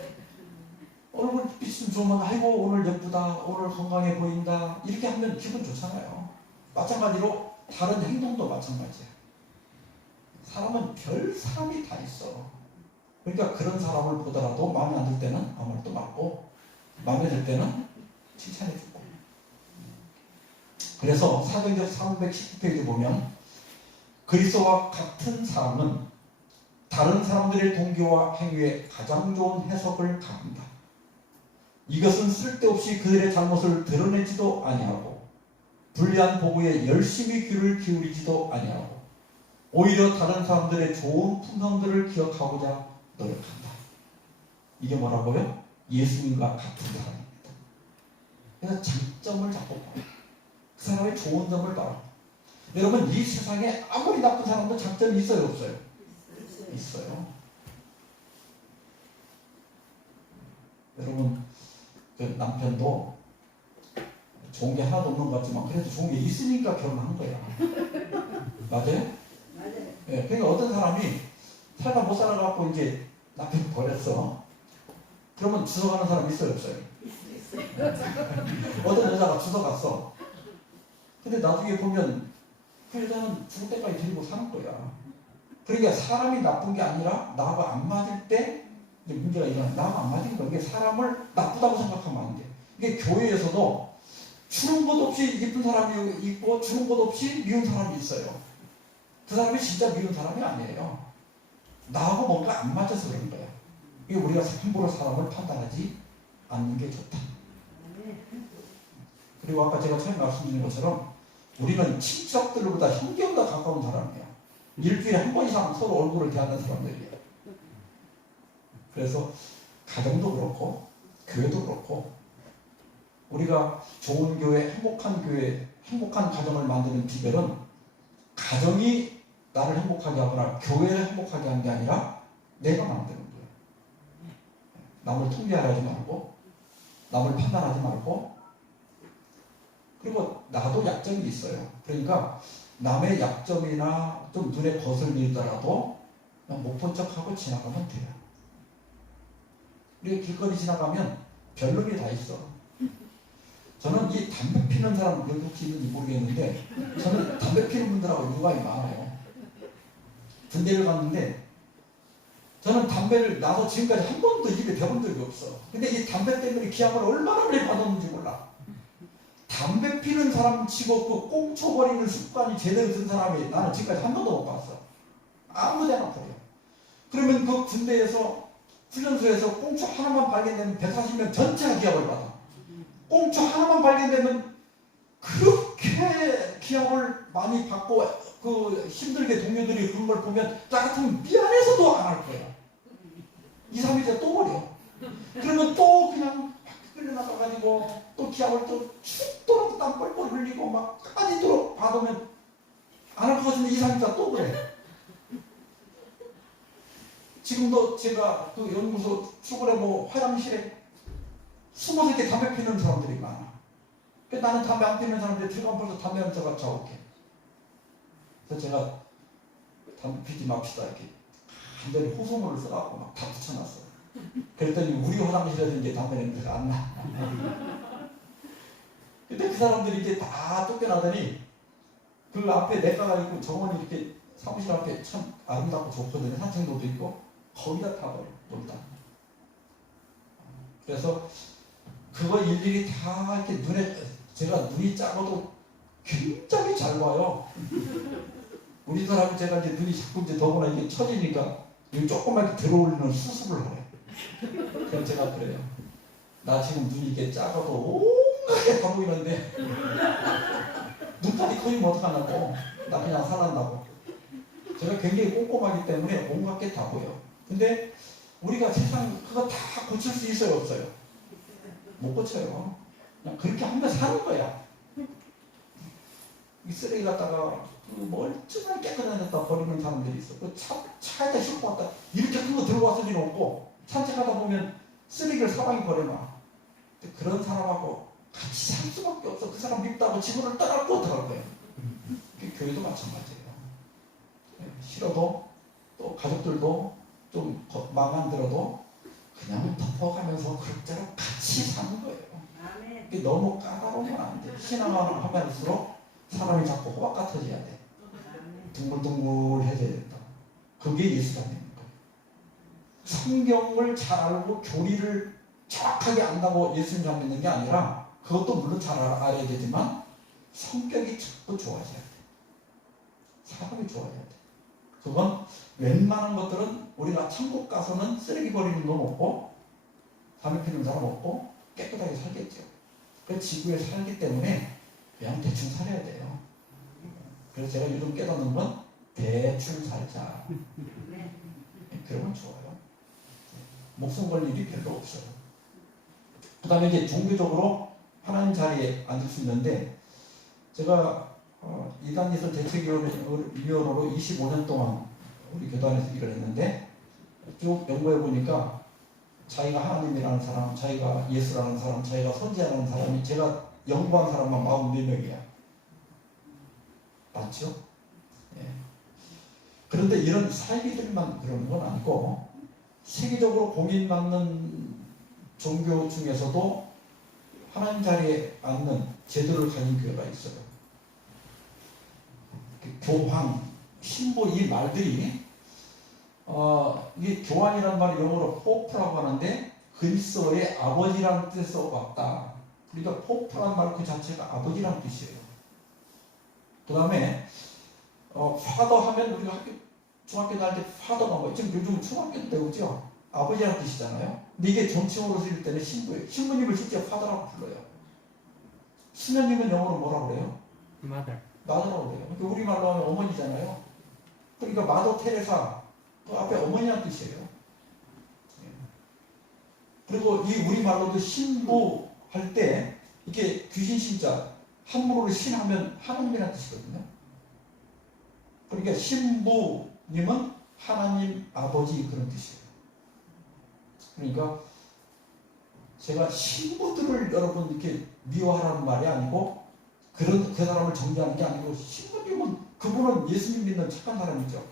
얼굴 빛이 좋으면 아이고 오늘 예쁘다 오늘 건강해 보인다 이렇게 하면 기분 좋잖아요. 마찬가지로 다른 행동도 마찬가지야. 사람은 별 사람이 다 있어. 그러니까 그런 사람을 보더라도 마음에 안 들 때는 아무 말도 말고 마음에 들 때는 칭찬해 주고. 그래서 사도행전 319페이지 보면 그리스도와 같은 사람은 다른 사람들의 동기와 행위에 가장 좋은 해석을 가한다. 이것은 쓸데없이 그들의 잘못을 드러내지도 아니하고 불리한 보고에 열심히 귀를 기울이지도 아니하고 오히려 다른 사람들의 좋은 품성들을 기억하고자 노력한다. 이게 뭐라고요? 예수님과 같은 사람입니다. 그래서 장점을 잡고 봐요. 그 사람의 좋은 점을 봐요. 여러분, 이 세상에 아무리 나쁜 사람도 장점이 있어요, 없어요? 있어요. 여러분, 그 남편도 좋은 게 하나도 없는 것 같지만 그래도 좋은 게 있으니까 결혼한 거야. 맞아요? 맞아요. 예, 그러니까 어떤 사람이 살다 못 살아갖고 이제 남편 버렸어. 그러면 주워가는 사람 있어요, 없어요? 어떤 여자가 주워갔어. 근데 나중에 보면 그 여자는 죽을 때까지 데리고 사는 거야. 그러니까 사람이 나쁜 게 아니라 나하고 안 맞을 때 이제 문제가 일어나. 나하고 안 맞은 거야. 이게 사람을 나쁘다고 생각하면 안 돼. 이게 교회에서도 주는 것 없이 예쁜 사람이 있고 주는 것 없이 미운 사람이 있어요. 그 사람이 진짜 미운 사람이 아니에요. 나하고 뭔가 안 맞아서 그런 거야. 이게 우리가 함부로 사람을 판단하지 않는 게 좋다. 그리고 아까 제가 처음에 말씀드린 것처럼 우리는 친척들보다 형제보다 가까운 사람이에요. 일주일에 한 번 이상 서로 얼굴을 대하는 사람들이에요. 그래서 가정도 그렇고 교회도 그렇고 우리가 좋은 교회, 행복한 가정을 만드는 비결은 가정이 나를 행복하게 하거나 교회를 행복하게 하는 게 아니라 내가 만드는 거예요. 남을 통제하지 말고 남을 판단하지 말고 그리고 나도 약점이 있어요. 그러니까 남의 약점이나 좀 눈에 거슬리더라도 그냥 못 본 척하고 지나가면 돼요. 우리가 길거리 지나가면 별놈이 다 있어. 저는 이 담배 피는 사람 혹시 있는지 모르겠는데 저는 담배 피는 분들하고 유관이 많아요. 군대를 갔는데 저는 담배를 나도 지금까지 한 번도 입에 대본 적이 없어. 근데 이 담배 때문에 기합을 얼마나 많이 받았는지 몰라. 담배 피는 사람 치고 그 꽁초버리는 습관이 제대로 든 사람이 나는 지금까지 한 번도 못 봤어. 아무 데나 버려. 그러면 그 군대에서 훈련소에서 꽁초 하나만 발견되면 140명 전체가 기합을 받아. 꽁초 하나만 발견되면 그렇게 기합을 많이 받고 그 힘들게 동료들이 그런 걸 보면 나 같으면 미안해서도 안 할 거야. 2, 3일째 또 버려. 그러면 또 그냥 끌려나가가지고 또 기합을 또축 돌아도 땀 뻘뻘 흘리고 막 까지도록 받으면 안 할 것 같은데 2, 3일째 또 그래. 지금도 제가 그 연구소 출근해 뭐 화장실에 숨어서 이렇게 담배 피는 사람들이 많아. 나는 담배 안 피는 사람들 들어가면 벌써 담배 냄새가 자욱해. 그래서 제가 담배 피지 맙시다 이렇게 한 대를 호소물을 써갖고 막 다 붙여놨어. 그랬더니 우리 화장실에서 이제 담배 냄새가 안 나. 근데 그 사람들이 이제 다 쫓겨나더니 그 앞에 내과가 있고 정원이 이렇게 사무실 앞에 참 아름답고 좋거든요. 산책로도 있고 거기다 타버려 놀다. 그래서 그거 일일이 다 이렇게 눈에 제가 눈이 작아도 굉장히 잘 봐요. 우리 사람은 제가 이제 눈이 자꾸 이제 더구나 이게 처지니까 조그맣게 들어올리는 수습을 해요. 그럼 제가 그래요. 나 지금 눈이 이게 작아도 온갖게 다 보이는데 눈까지 커지면 어떡하냐고. 나 그냥 살란다고. 제가 굉장히 꼼꼼하기 때문에 온갖 게 다 보여. 근데 우리가 세상 그거 다 고칠 수 있어요, 없어요? 못 고쳐요. 그냥 그렇게 하면 사는 거야. 이 쓰레기 갖다가 그 멀쩡한 깨끗한 데다 버리는 사람들이 있어. 그 차에다 싣고 왔다 이렇게 큰 거 들고 왔을 리는 없고 산책하다 보면 쓰레기를 사방에 버려놔. 그런 사람하고 같이 살 수밖에 없어. 그 사람 밉다고 지구를 떠나고 어떡할 거야. 교회도 마찬가지예요. 싫어도 또 가족들도 좀 마음 안 들어도 그냥 덮어가면서 그럭저럭 같이 사는 거예요. 이게 너무 까다로우면 안 돼. 신앙을 하면서록 사람이 자꾸 호박 같아져야 돼. 둥글둥글해져야 된다. 그게 예수님입니다. 성경을 잘 알고 교리를 정확하게 안다고 예수님 잘 믿는 게 아니라 그것도 물론 잘 알아야 되지만 성격이 자꾸 좋아져야 돼. 사람이 좋아져야 돼. 그건 웬만한 것들은 우리가 천국 가서는 쓰레기 버리는 놈 없고 담배 피는 사람 없고 깨끗하게 살겠죠. 그 지구에 살기 때문에 그냥 대충 살아야 돼요. 그래서 제가 요즘 깨닫는 건 대충 살자. 그러면 좋아요. 목숨 걸 일이 별로 없어요. 그 다음에 이제 종교적으로 하나님 자리에 앉을 수 있는데, 제가 이단예술 대책위원으로 25년 동안 우리 교단에서 일을 했는데, 쭉 연구해 보니까 자기가 하나님이라는 사람, 자기가 예수라는 사람, 자기가 선지자라는 사람이 제가 연구한 사람만 44명이야. 맞죠? 예. 그런데 이런 사이비들만 그러는 건 아니고, 세계적으로 공인받는 종교 중에서도 하나님 자리에 앉는 제도를 가진 교회가 있어요. 교황, 신부 이 말들이 이게 교환이라는 말이 영어로 포프라고 하는데 그리스어의 아버지라는 뜻에서 왔다. 그러니까 포프라는 말 그 자체가 아버지라는 뜻이에요. 그 다음에 파더 하면 우리가 중학교 다닐 때 파더가 뭐 지금 요즘 초등학교 때 배우죠. 아버지라는 뜻이잖아요. 근데 이게 정칭으로 쓸 때는 신부예요. 신부님을 실제 파더라고 불러요. 수녀님은 영어로 뭐라고 그래요? 마더라고 그래요. 그러니까 우리말로 하면 어머니잖아요. 그러니까 마더 테레사 그 앞에 어머니란 뜻이에요. 그리고 이 우리말로도 신부 할 때 이렇게 귀신 신자 한문으로 신하면 하나님이라는 뜻이거든요. 그러니까 신부님은 하나님 아버지 그런 뜻이에요. 그러니까 제가 신부들을 여러분 이렇게 미워하라는 말이 아니고 그 사람을 정죄하는 게 아니고 신부님은 그분은 예수님 믿는 착한 사람이죠.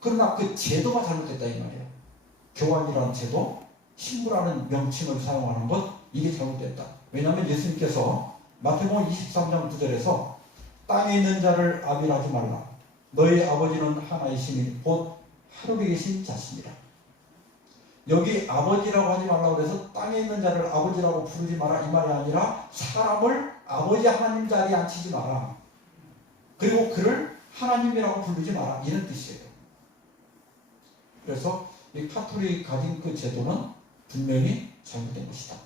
그러나 그 제도가 잘못됐다 이 말이에요. 교환이라는 제도, 신부라는 명칭을 사용하는 것 이게 잘못됐다. 왜냐하면 예수님께서 마태복음 23장 9절에서 땅에 있는 자를 아비하지 말라. 너희 아버지는 하나이시니 곧 하늘에 계신 자십니다. 여기 아버지라고 하지 말라고 해서 땅에 있는 자를 아버지라고 부르지 마라 이 말이 아니라 사람을 아버지 하나님 자리에 앉히지 마라. 그리고 그를 하나님이라고 부르지 마라 이런 뜻이에요. 그래서 이 카톨릭이 가진 그 제도는 분명히 잘못된 것이다.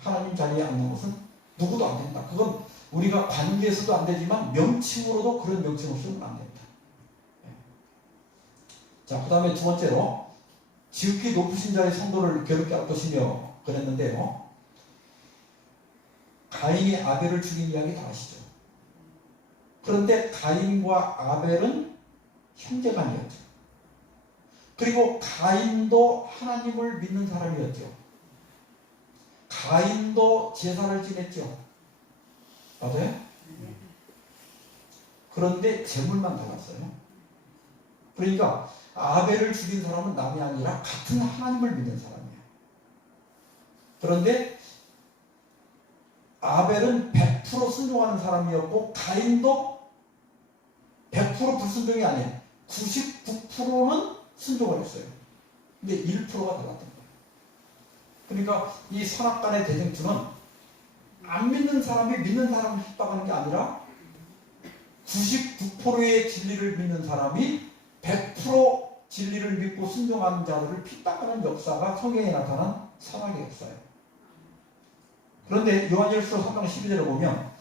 하나님 자리에 앉는 것은 누구도 안 된다. 그건 우리가 관계에서도 안 되지만 명칭으로도 그런 명칭을 쓰면 안 된다. 자, 그 다음에 두 번째로 지극히 높으신 자의 성도를 괴롭게 할 것이며 그랬는데요. 가인이 아벨을 죽인 이야기 다 아시죠? 그런데 가인과 아벨은 형제간이었죠. 그리고 가인도 하나님을 믿는 사람이었죠. 가인도 제사를 지냈죠. 맞아요? 그런데 제물만 달랐어요. 그러니까 아벨을 죽인 사람은 남이 아니라 같은 하나님을 믿는 사람이에요. 그런데 아벨은 100% 순종하는 사람이었고 가인도 100% 불순종이 아니에요. 99%는 순종을 했어요. 근데 1%가 달랐던 거예요. 그러니까 이 선악간의 대쟁투는 안 믿는 사람이 믿는 사람을 핍박하는 게 아니라 99%의 진리를 믿는 사람이 100% 진리를 믿고 순종하는 자들을 핍박하는 역사가 성경에 나타난 선악의 역사예요. 그런데 요한일서 3장 12절을 보면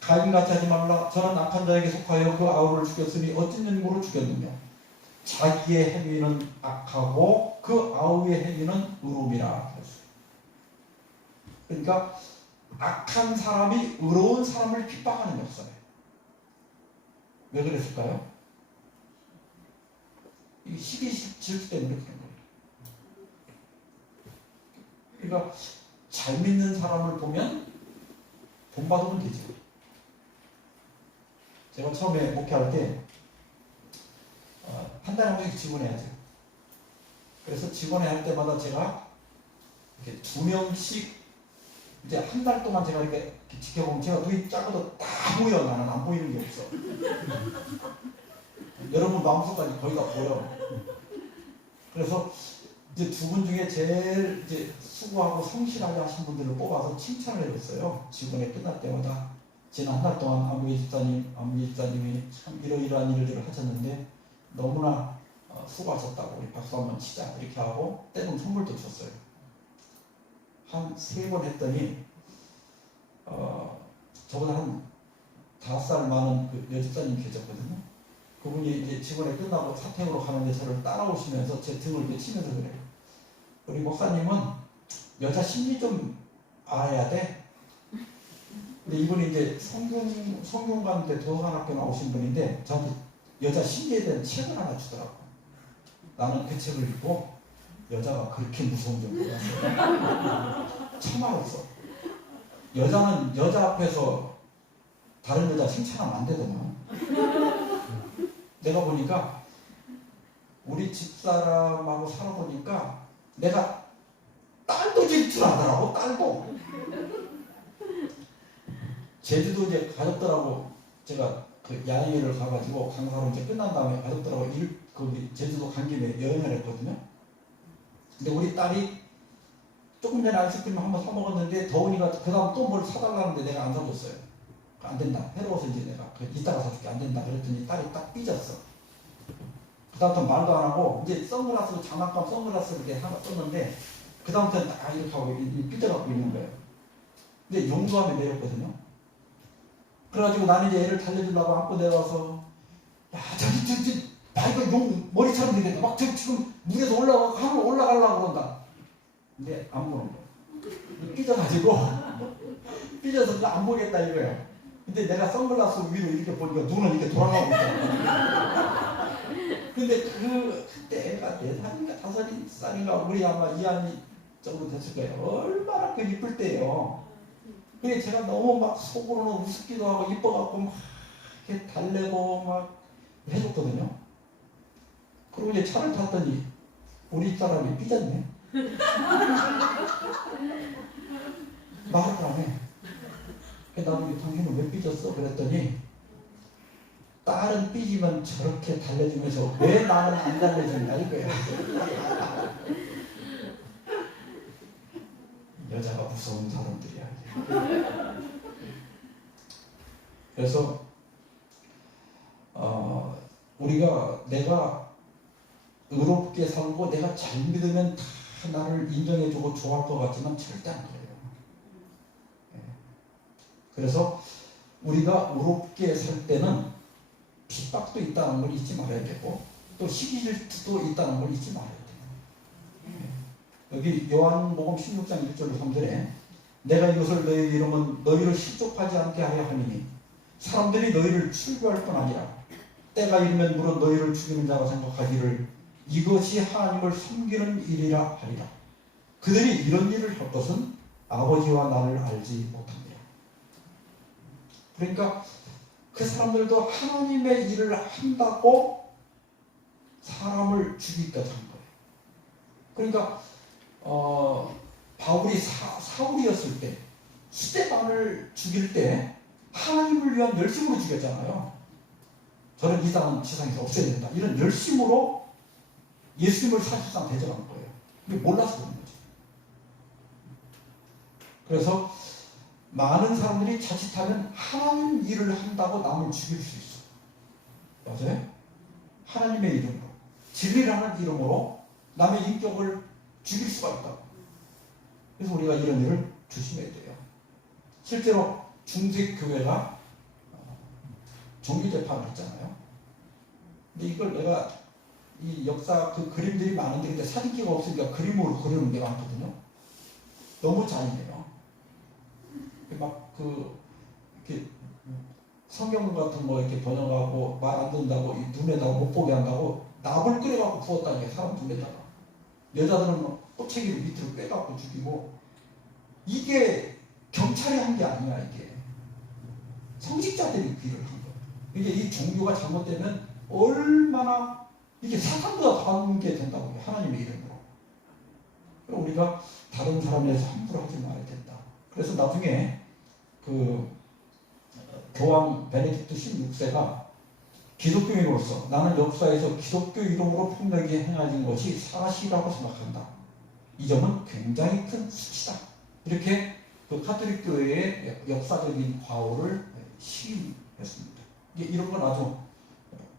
가인같이 하지 말라. 저는 악한 자에게 속하여 그 아우를 죽였으니 어떤 연고로 죽였느냐. 자기의 행위는 악하고 그 아우의 행위는 의로움이라. 그러니까 악한 사람이 의로운 사람을 핍박하는 역사예요. 왜 그랬을까요? 이 시기 질투 때문에 그런 거예요. 그러니까 잘 믿는 사람을 보면 돈 받으면 되죠. 제가 처음에 목회할 때 한 달에 한 번씩 직원해야죠. 그래서 직원회 할 때마다 제가 이렇게 2명씩 이제 한 달 동안 제가 이렇게 지켜보면 제가 눈이 작아도 다 보여. 나는 안 보이는 게 없어. 여러분 마음속까지 거의 다 보여. 그래서 이제 두 분 중에 제일 이제 수고하고 성실하게 하신 분들을 뽑아서 칭찬을 해줬어요. 직원회 끝날 때마다. 지난 한 달 동안 안무희 집사님이 참 이러이러한 일들을 하셨는데 너무나 수고하셨다고 우리 박수 한번 치자 이렇게 하고 때론 선물도 줬어요. 한 3번 했더니 저보다 한 5살 많은 그 여집사님 계셨거든요. 그분이 이제 직원회 끝나고 사택으로 가는데 저를 따라오시면서 제 등을 이렇게 치면서 그래요. 우리 목사님은 여자 심리 좀 알아야 돼. 근데 이분이 이제 성균관대 도서관학교 나오신 분인데 저한테 여자 심리에 대한 책을 하나 주더라고. 나는 그 책을 읽고 여자가 그렇게 무서운 줄 몰랐어요. 참아였어. 여자는 여자 앞에서 다른 여자 칭찬하면 안 되더만. 내가 보니까 우리 집사람하고 살아보니까 내가 딸도 질투하더라고. 딸도. 제주도 이제 가족들하고 제가 그 야외를 가가지고 강사로 이제 끝난 다음에 가족들하고 거기 제주도 간 김에 여행을 했거든요. 근데 우리 딸이 조금 전에 아이스크림 한번 사 먹었는데 더우니까 그 다음 또 뭘 사달라는데 내가 안 사줬어요. 안 된다. 해로워서 이제 내가 이따가 사줄게. 안 된다. 그랬더니 딸이 딱 삐졌어. 그 다음부터 말도 안 하고 이제 선글라스 장난감 선글라스를 이렇게 하나 썼는데 그 다음부터는 딱 이렇게 하고 삐져갖고 있는 거예요. 근데 용두함에 내렸거든요. 그래가지고 나는 이제 애를 달래주려고 안고 내려와서 야 저기 바위가 용 머리처럼 되겠다. 막 지금 물에서 하늘 올라가려고 그런다. 근데 안 보는 거예요. 삐져가지고 삐져서 안 보겠다 이거예요. 근데 내가 선글라스 위로 이렇게 보니까 눈은 이렇게 돌아가고 있잖아. 근데 그때 애가 4살인가 5살인가 우리 아마 이한이 정도 됐을 거예요. 얼마나 그 이쁠 때예요. 근데 제가 너무 막 속으로는 우습기도 하고 이뻐갖고 막 이렇게 달래고 막 해줬거든요. 그리고 이제 차를 탔더니 우리 사람이 삐졌네. 말을 안 해. 나도 당신은 왜 삐졌어? 그랬더니 딸은 삐지면 저렇게 달래주면서 왜 나는 안 달래준다 이거야. 여자가 무서운 사람들이야. 그래서 내가 의롭게 살고 내가 잘 믿으면 다 나를 인정해주고 좋아할 것 같지만 절대 안 그래요. 그래서 우리가 의롭게 살 때는 핍박도 있다는 걸 잊지 말아야 되고 또 시기질투도 있다는 걸 잊지 말아야 돼요. 여기 요한복음 16장 1절로 3절에 내가 이것을 너희 이름은 너희를 실족하지 않게 하려 하느니 사람들이 너희를 출교할 뿐 아니라 때가 이르면 물론 너희를 죽이는 자가 생각하기를 이것이 하나님을 섬기는 일이라 하리라. 그들이 이런 일을 할 것은 아버지와 나를 알지 못합니다. 그러니까 그 사람들도 하나님의 일을 한다고 사람을 죽이기까지 한 거예요. 그러니까 바울이 사울이었을 때 스데반을 죽일 때 하나님을 위한 열심으로 죽였잖아요. 저는 이상은 세상에서 없애야 된다. 이런 열심으로 예수님을 사실상 대적한 거예요. 근데 몰라서 그런 거죠. 그래서 많은 사람들이 자칫하면 하나님 일을 한다고 남을 죽일 수 있어. 맞아요? 하나님의 이름으로, 진리라는 이름으로 남의 인격을 죽일 수가 있다고. 그래서 우리가 이런 일을 조심해야 돼요. 실제로 중세 교회가 종교 재판을 했잖아요. 근데 이걸 내가 이 역사 그 그림들이 많은데 근데 사진기가 없으니까 그림으로 그리는 게 많거든요. 너무 잔인해요. 이렇게 성경 같은 거 이렇게 번역하고 말 안 듣는다고 눈에다가 못 보게 한다고 납을 끓여갖고 부었다는 게 사람 눈에다가. 여자들은 막 꼬챙이를 밑으로 빼갖고 죽이고 이게 경찰이 한 게 아니야 이게. 성직자들이 그 일을 한 거예요. 이게 이 종교가 잘못되면 얼마나 이게 사탄보다 더한 게 된다고요. 하나님의 이름으로. 우리가 다른 사람에 대해서 함부로 하지 말아야 된다. 그래서 나중에 그 교황 베네딕토 16세가 기독교인으로서 나는 역사에서 기독교 이름으로 폭력이 행해진 것이 사실이라고 생각한다. 이 점은 굉장히 큰 수치다. 이렇게 그 카톨릭 교회의 역사적인 과오를 시인했습니다. 이런 건 아주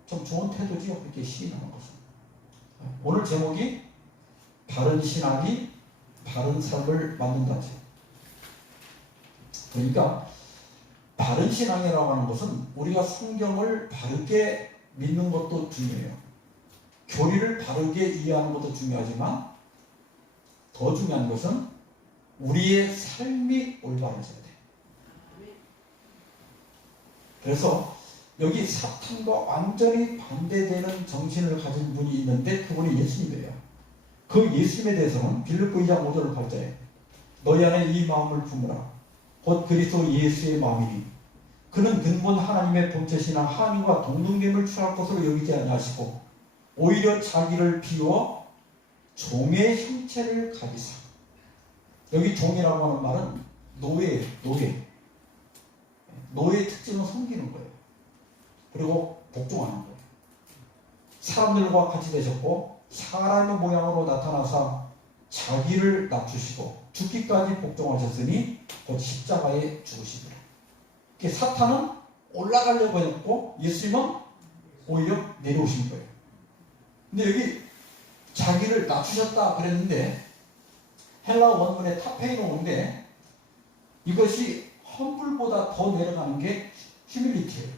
좀 좋은 태도지요. 이렇게 시인하는 것은. 오늘 제목이 바른 신학이 바른 삶을 만든다죠. 그러니까 바른 신앙이라고 하는 것은 우리가 성경을 바르게 믿는 것도 중요해요. 교리를 바르게 이해하는 것도 중요하지만 더 중요한 것은 우리의 삶이 올바라져야 돼. 그래서 여기 사탄과 완전히 반대되는 정신을 가진 분이 있는데 그분이 예수님이에요. 그 예수님에 대해서는 빌립보 2장 5절을 발자해 너희 안에 이 마음을 품으라. 곧 그리스도 예수의 마음이니 그는 근본 하나님의 본체시나 하나님과 동등됨을 취할 것으로 여기지 아니하시고 오히려 자기를 비워 종의 형체를 가지사. 여기 종이라고 하는 말은 노예예요. 노예의 특징은 섬기는 거예요. 그리고 복종하는 거예요. 사람들과 같이 되셨고 사람의 모양으로 나타나사 자기를 낮추시고 죽기까지 복종하셨으니 곧 십자가에 죽으시더라. 사탄은 올라가려고 했고 예수님은 오히려 내려오신 거예요. 근데 여기 자기를 낮추셨다 그랬는데 헬라어 원문에 타페이노인데 이것이 험불보다 더 내려가는 게 휴밀리티예요.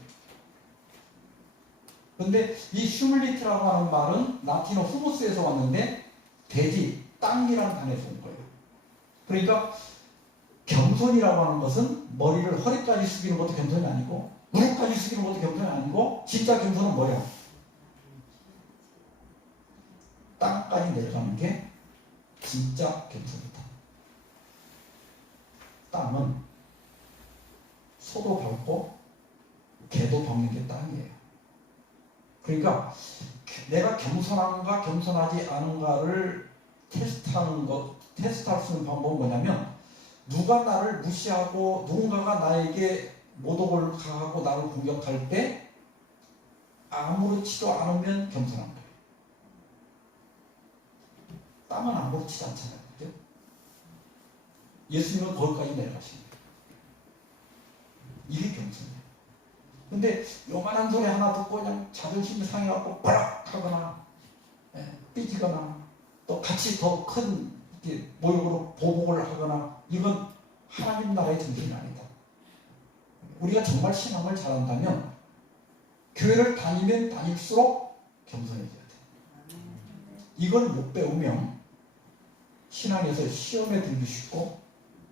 그런데 이 휴밀리티라고 하는 말은 라틴어 후모스에서 왔는데 대지, 땅이라는 단어에서 온 거예요. 그러니까 겸손이라고 하는 것은 머리를 허리까지 숙이는 것도 겸손이 아니고 무릎까지 숙이는 것도 겸손이 아니고 진짜 겸손은 뭐야? 땅까지 내려가는 게 진짜 겸손이다. 땅은 소도 밟고 개도 밟는 게 땅이에요. 그러니까 내가 겸손한가 겸손하지 않은가를 테스트할 수 있는 방법은 뭐냐면 누가 나를 무시하고 누군가가 나에게 모독을 가하고 나를 공격할 때 아무렇지도 않으면 겸손한 거예요. 땅은 아무렇지도 않잖아요. 그죠? 예수님은 거기까지 내려가신 거예요. 이게 겸손이에요. 근데 요만한 소리 하나 듣고 그냥 자존심이 상해갖고 바락 하거나 삐지거나 또 같이 더 큰 모욕으로 보복을 하거나 이건 하나님 나라의 정신이 아니다. 우리가 정말 신앙을 잘한다면 교회를 다니면 다닐수록 겸손해져야 돼. 이걸 못 배우면 신앙에서 시험에 들기 쉽고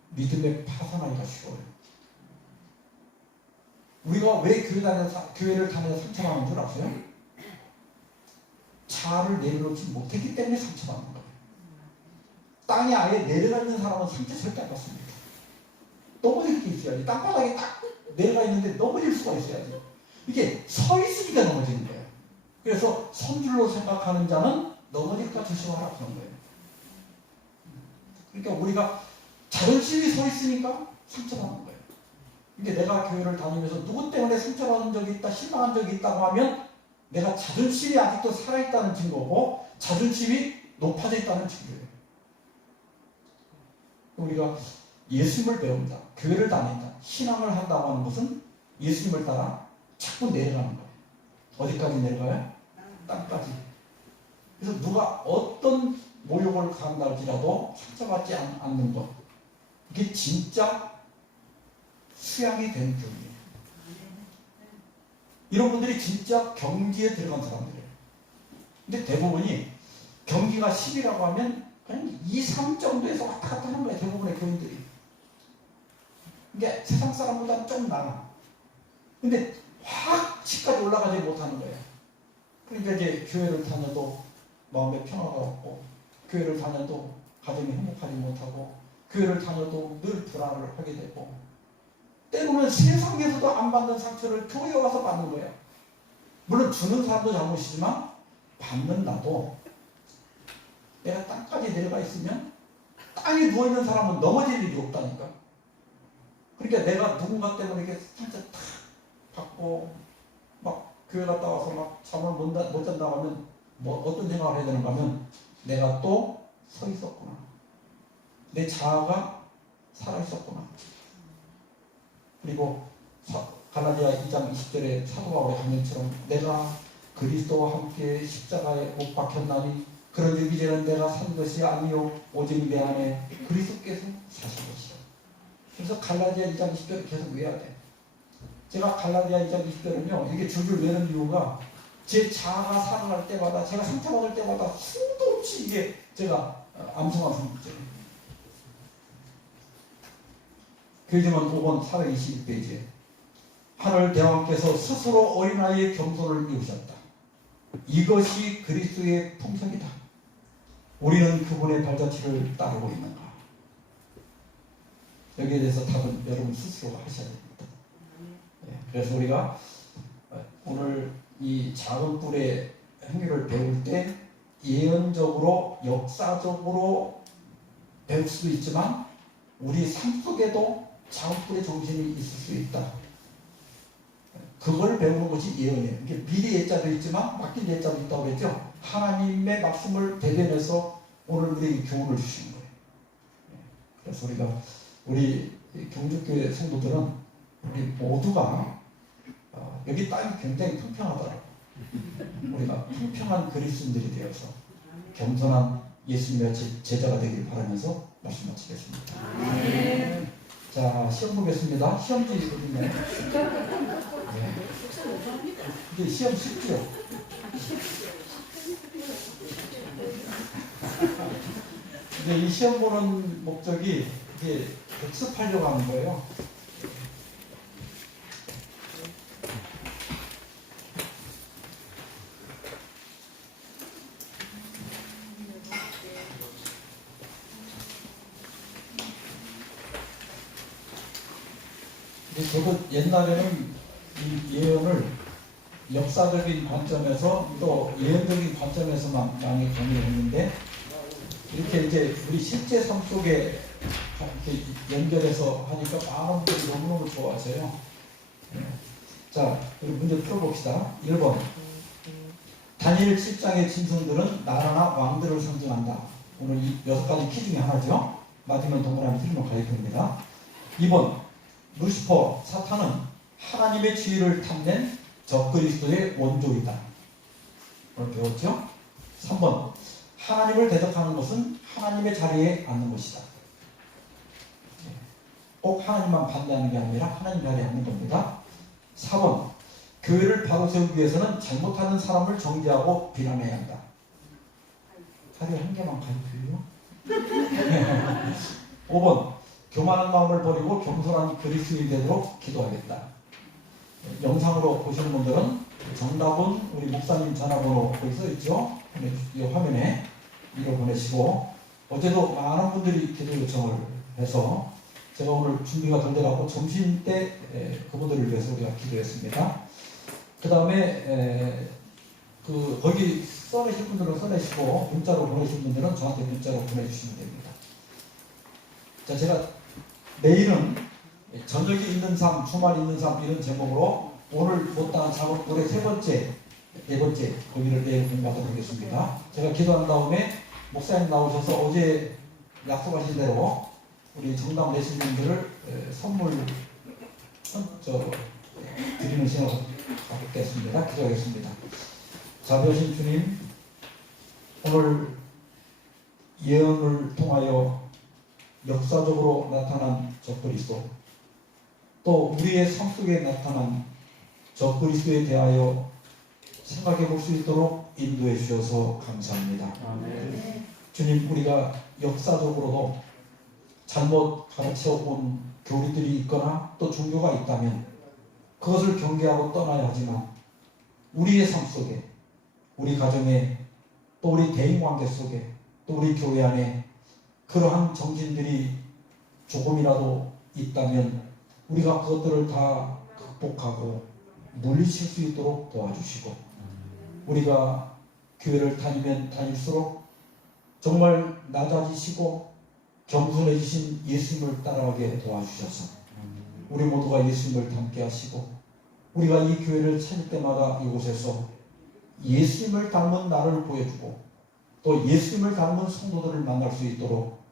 믿음에 파산하기가 쉬워요. 우리가 왜 교회를 다녀서 상처받는 줄 아세요? 자아를 내려놓지 못했기 때문에 상처받는 거예요. 땅에 아예 내려가 있는 사람은 상처 절대 안 받습니다. 넘어질 게 있어야지. 땅바닥에 딱 내려가 있는데 넘어질 수가 있어야지. 이게 서 있으니까 넘어지는 거예요. 그래서 선줄로 생각하는 자는 넘어질까 조심하라 그런 거예요. 그러니까 우리가 자존심이 서 있으니까 상처받는 거예요. 이게 내가 교회를 다니면서 누구 때문에 상처받은 적이 있다, 실망한 적이 있다고 하면 내가 자존심이 아직도 살아있다는 증거고 자존심이 높아져 있다는 증거예요. 우리가 예수님을 배운다, 교회를 다닌다, 신앙을 한다고 하는 것은 예수님을 따라 자꾸 내려가는 거예요. 어디까지 내려가요? 땅까지. 그래서 누가 어떤 모욕을 가한다 할지라도 상처받지 않는 것, 이게 진짜 수양이 된 교회예요. 이런 분들이 진짜 경기에 들어간 사람들이에요. 근데 대부분이 경기가 10이라고 하면 그냥 2, 3 정도에서 왔다 갔다 하는 거예요. 대부분의 교인들이. 이게 세상 사람보다 좀 나아. 근데 확 10까지 올라가지 못하는 거예요. 그러니까 이제 교회를 다녀도 마음에 평화가 없고, 교회를 다녀도 가정이 행복하지 못하고, 교회를 다녀도 늘 불안을 하게 되고, 때로는 세상에서도 안 받는 상처를 교회에 와서 받는 거예요. 물론 주는 사람도 잘못이지만 받는 나도 내가 땅까지 내려가 있으면 땅에 누워있는 사람은 넘어질 일이 없다니까. 그러니까 내가 누군가 때문에 이렇게 상처 탁 받고 막 교회 갔다 와서 막 잠을 못 잔다고 하면 뭐 어떤 생각을 해야 되는가 하면 내가 또 서 있었구나. 내 자아가 살아있었구나. 그리고 갈라디아 2장 20절에 사도 바울의 강연처럼 내가 그리스도와 함께 십자가에 못 박혔나니 그런즉 이제는 내가 산 것이 아니요 오직 내 안에 그리스도께서 사신 것이다. 그래서 갈라디아 2장 20절을 계속 외워야 돼. 제가 갈라디아 2장 20절은요 이게 줄줄 외는 이유가 제 자아가 살아날 때마다, 제가 상처받을 때마다 수도 없이 이게 제가 암송한 성경이에요. 교회지문 5권 421페이지에 하늘 대왕께서 스스로 어린아이의 겸손을 이루셨다. 이것이 그리스도의 풍성이다. 우리는 그분의 발자취를 따르고 있는가? 여기에 대해서 답은 여러분 스스로가 하셔야 됩니다. 그래서 우리가 오늘 이 작은 뿔의 행위를 배울 때 예언적으로 역사적으로 배울 수도 있지만 우리 삶 속에도 작은 뿔의 정신이 있을 수 있다. 그걸 배우는 것이 예언이에요. 이게 미리 예자도 있지만 맡긴 예자도 있다고 했죠. 하나님의 말씀을 대변해서 오늘 우리에게 교훈을 주시는 거예요. 그래서 우리 경주교회 성도들은 우리 모두가 여기 땅이 굉장히 평평하더라고요. 우리가 평평한 그리스도인들이 되어서 겸손한 예수님의 제자가 되길 바라면서 말씀 마치겠습니다. 네. 자, 시험 보겠습니다. 시험지 어딨나요? 네. 이제 시험 쉽죠? 이제 이 시험 보는 목적이 이제 복습하려고 하는 거예요. 저도 옛날에는 이 예언을 역사적인 관점에서 또 예언적인 관점에서만 많이 공유했는데 이렇게 이제 우리 실제 삶 속에 이렇게 연결해서 하니까 많은 분들이 너무너무 좋아하세요. 자, 우리 문제 풀어봅시다. 1번. 다니엘 7장의 짐승들은 나라나 왕들을 상징한다. 오늘 이 6가지 키 중에 하나죠. 맞으면 동그라미 틀리면 가입입니다. 2번. 루시퍼, 사탄은 하나님의 지위를 탐낸 적그리스도의 원조이다. 오늘 배웠죠? 3번. 하나님을 대적하는 것은 하나님의 자리에 앉는 것이다. 꼭 하나님만 반대하는 게 아니라 하나님 자리에 앉는 겁니다. 4번. 교회를 바로 세우기 위해서는 잘못하는 사람을 정죄하고 비난해야 한다. 하루에 한 개만 가입해요. 5번. 교만한 마음을 버리고 겸손한 그리스도인이 되도록 기도하겠다. 영상으로 보시는 분들은 정답은 우리 목사님 전화번호 거기 써 있죠? 이 화면에 이로 보내시고 어제도 많은 분들이 기도 요청을 해서 제가 오늘 준비가 덜 돼갖고 점심 때 그분들을 위해서 우리가 기도했습니다. 그 다음에 거기 써내실 분들은 써내시고 문자로 보내실 분들은 저한테 문자로 보내주시면 됩니다. 자, 제가 내일은 저녁이 있는 삶, 주말 있는 삶 이런 제목으로 오늘 못다한 작업들의 네 번째 거기를 내일 공부하도록 하겠습니다. 제가 기도한 다음에 목사님 나오셔서 어제 약속하신 대로 우리 정답 내신 분들을 선물 드리는 시간을 갖겠습니다. 기도하겠습니다. 자비하신 주님, 오늘 예언을 통하여 역사적으로 나타난 적그리스도, 또 우리의 삶 속에 나타난 적그리스도에 대하여 생각해 볼 수 있도록 인도해 주셔서 감사합니다. 아멘. 주님, 우리가 역사적으로도 잘못 가르쳐 온 교리들이 있거나 또 종교가 있다면 그것을 경계하고 떠나야 하지만 우리의 삶 속에, 우리 가정에, 또 우리 대인관계 속에, 또 우리 교회 안에 그러한 정신들이 조금이라도 있다면 우리가 그것들을 다 극복하고 물리칠 수 있도록 도와주시고, 우리가 교회를 다니면 다닐수록 정말 낮아지시고 겸손해지신 예수님을 따라가게 도와주셔서 우리 모두가 예수님을 닮게 하시고, 우리가 이 교회를 찾을 때마다 이곳에서 예수님을 닮은 나를 보여주고 또 예수님을 닮은 성도들을 만날 수 있도록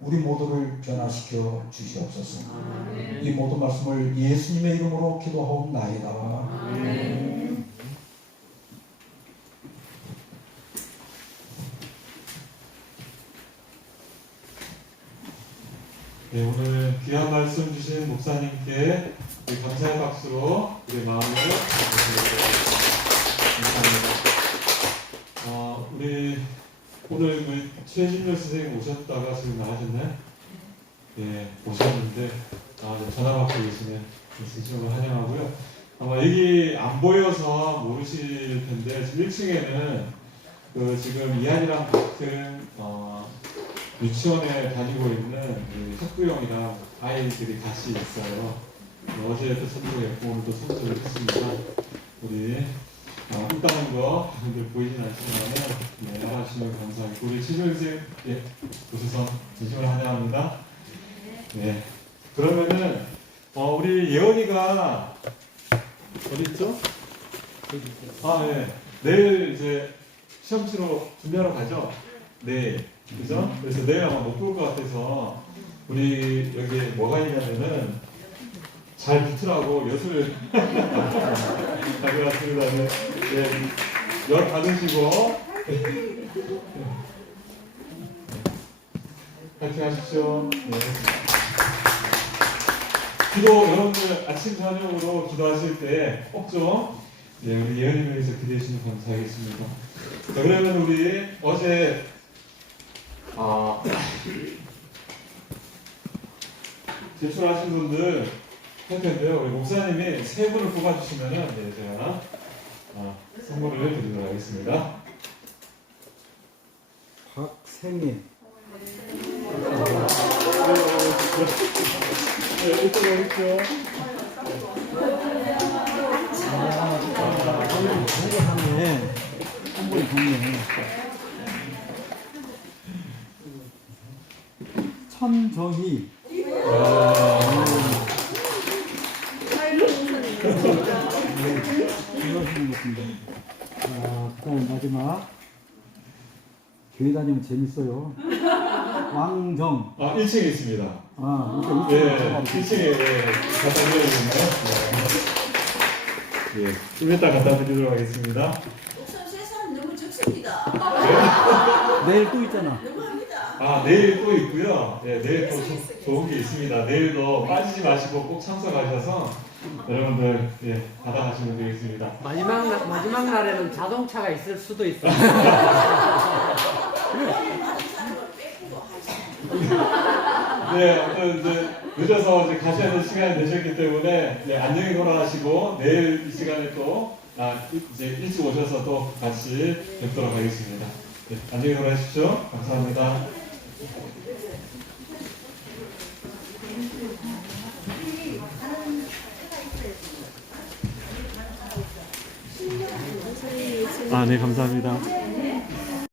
우리 모두를 변화시켜 주시옵소서. 아멘. 이 모든 말씀을 예수님의 이름으로 기도하옵나이다. 아멘. 네, 오늘 귀한 말씀 주신 목사님께 우리 감사의 박수로 우리 마음을 감사합니다. 우리 오늘 그 최진열 선생님 오셨다가 지금 나가셨나요? 예, 오셨는데 전화 받고 계시네. 진심으로 환영하고요. 아마 여기 안 보여서 모르실 텐데 지금 1층에는 그 지금 이한이랑 같은 유치원에 다니고 있는 그 학부형이랑 아이들이 같이 있어요. 어제도 선물했고 오늘도 선물을 했습니다. 우리 있다는 거 여러분들 보이진 않지만 네, 알아주시면 감사하겠고 우리 최준 선생님 예, 오셔서 진심으로 환영합니다. 네, 그러면은 우리 예원이가 어디 있죠? 네. 내일 이제 시험 치러 준비하러 가죠? 내일. 그죠? 그래서 내일 아마 못 볼 것 같아서 우리 여기 뭐가 있냐면은 잘 붙으라고 엿을 가져왔습니다. 네. 엿 받으시고 파이팅 하십시오. 네. 기도 여러분들 아침 저녁으로 기도하실 때 꼭 좀 네, 우리 예언님을 위해서 기도해 주시면 감사하겠습니다. 자, 그러면 우리 어제 제출하신 분들 할 텐데요. 우리 목사님이 세 분을 뽑아주시면은 네, 제가 선물을 드리도록 하겠습니다. 박생일. 네, 이쪽으로 오십시오. 네. 한번 봤네. 천정희. 이러시는 것인데. 그다음 마지막. 교회 다니면 재밌어요. 왕정. 1층에 있습니다. 이렇게 네, 1층에 갖다 드려야겠네요. 네, 좀 이따 갖다 드리도록 하겠습니다. 우선 세 사람 너무 적습니다. 내일 또 있잖아. 너무합니다. 내일 또 있고요. 네, 내일 또 좋은 게 있습니다. 내일도 빠지지 마시고 꼭 참석하셔서 여러분들 받아가시면 되겠습니다. 마지막 날에는 자동차가 있을 수도 있어요. 네, 아무튼 이제 늦어서 이제 가셔야 될 시간이 되셨기 때문에 안녕히 돌아가시고 내일 이 시간에 또 이제 일찍 오셔서 또 같이 뵙도록 하겠습니다. 네, 안녕히 돌아가십시오. 감사합니다. 네, 감사합니다.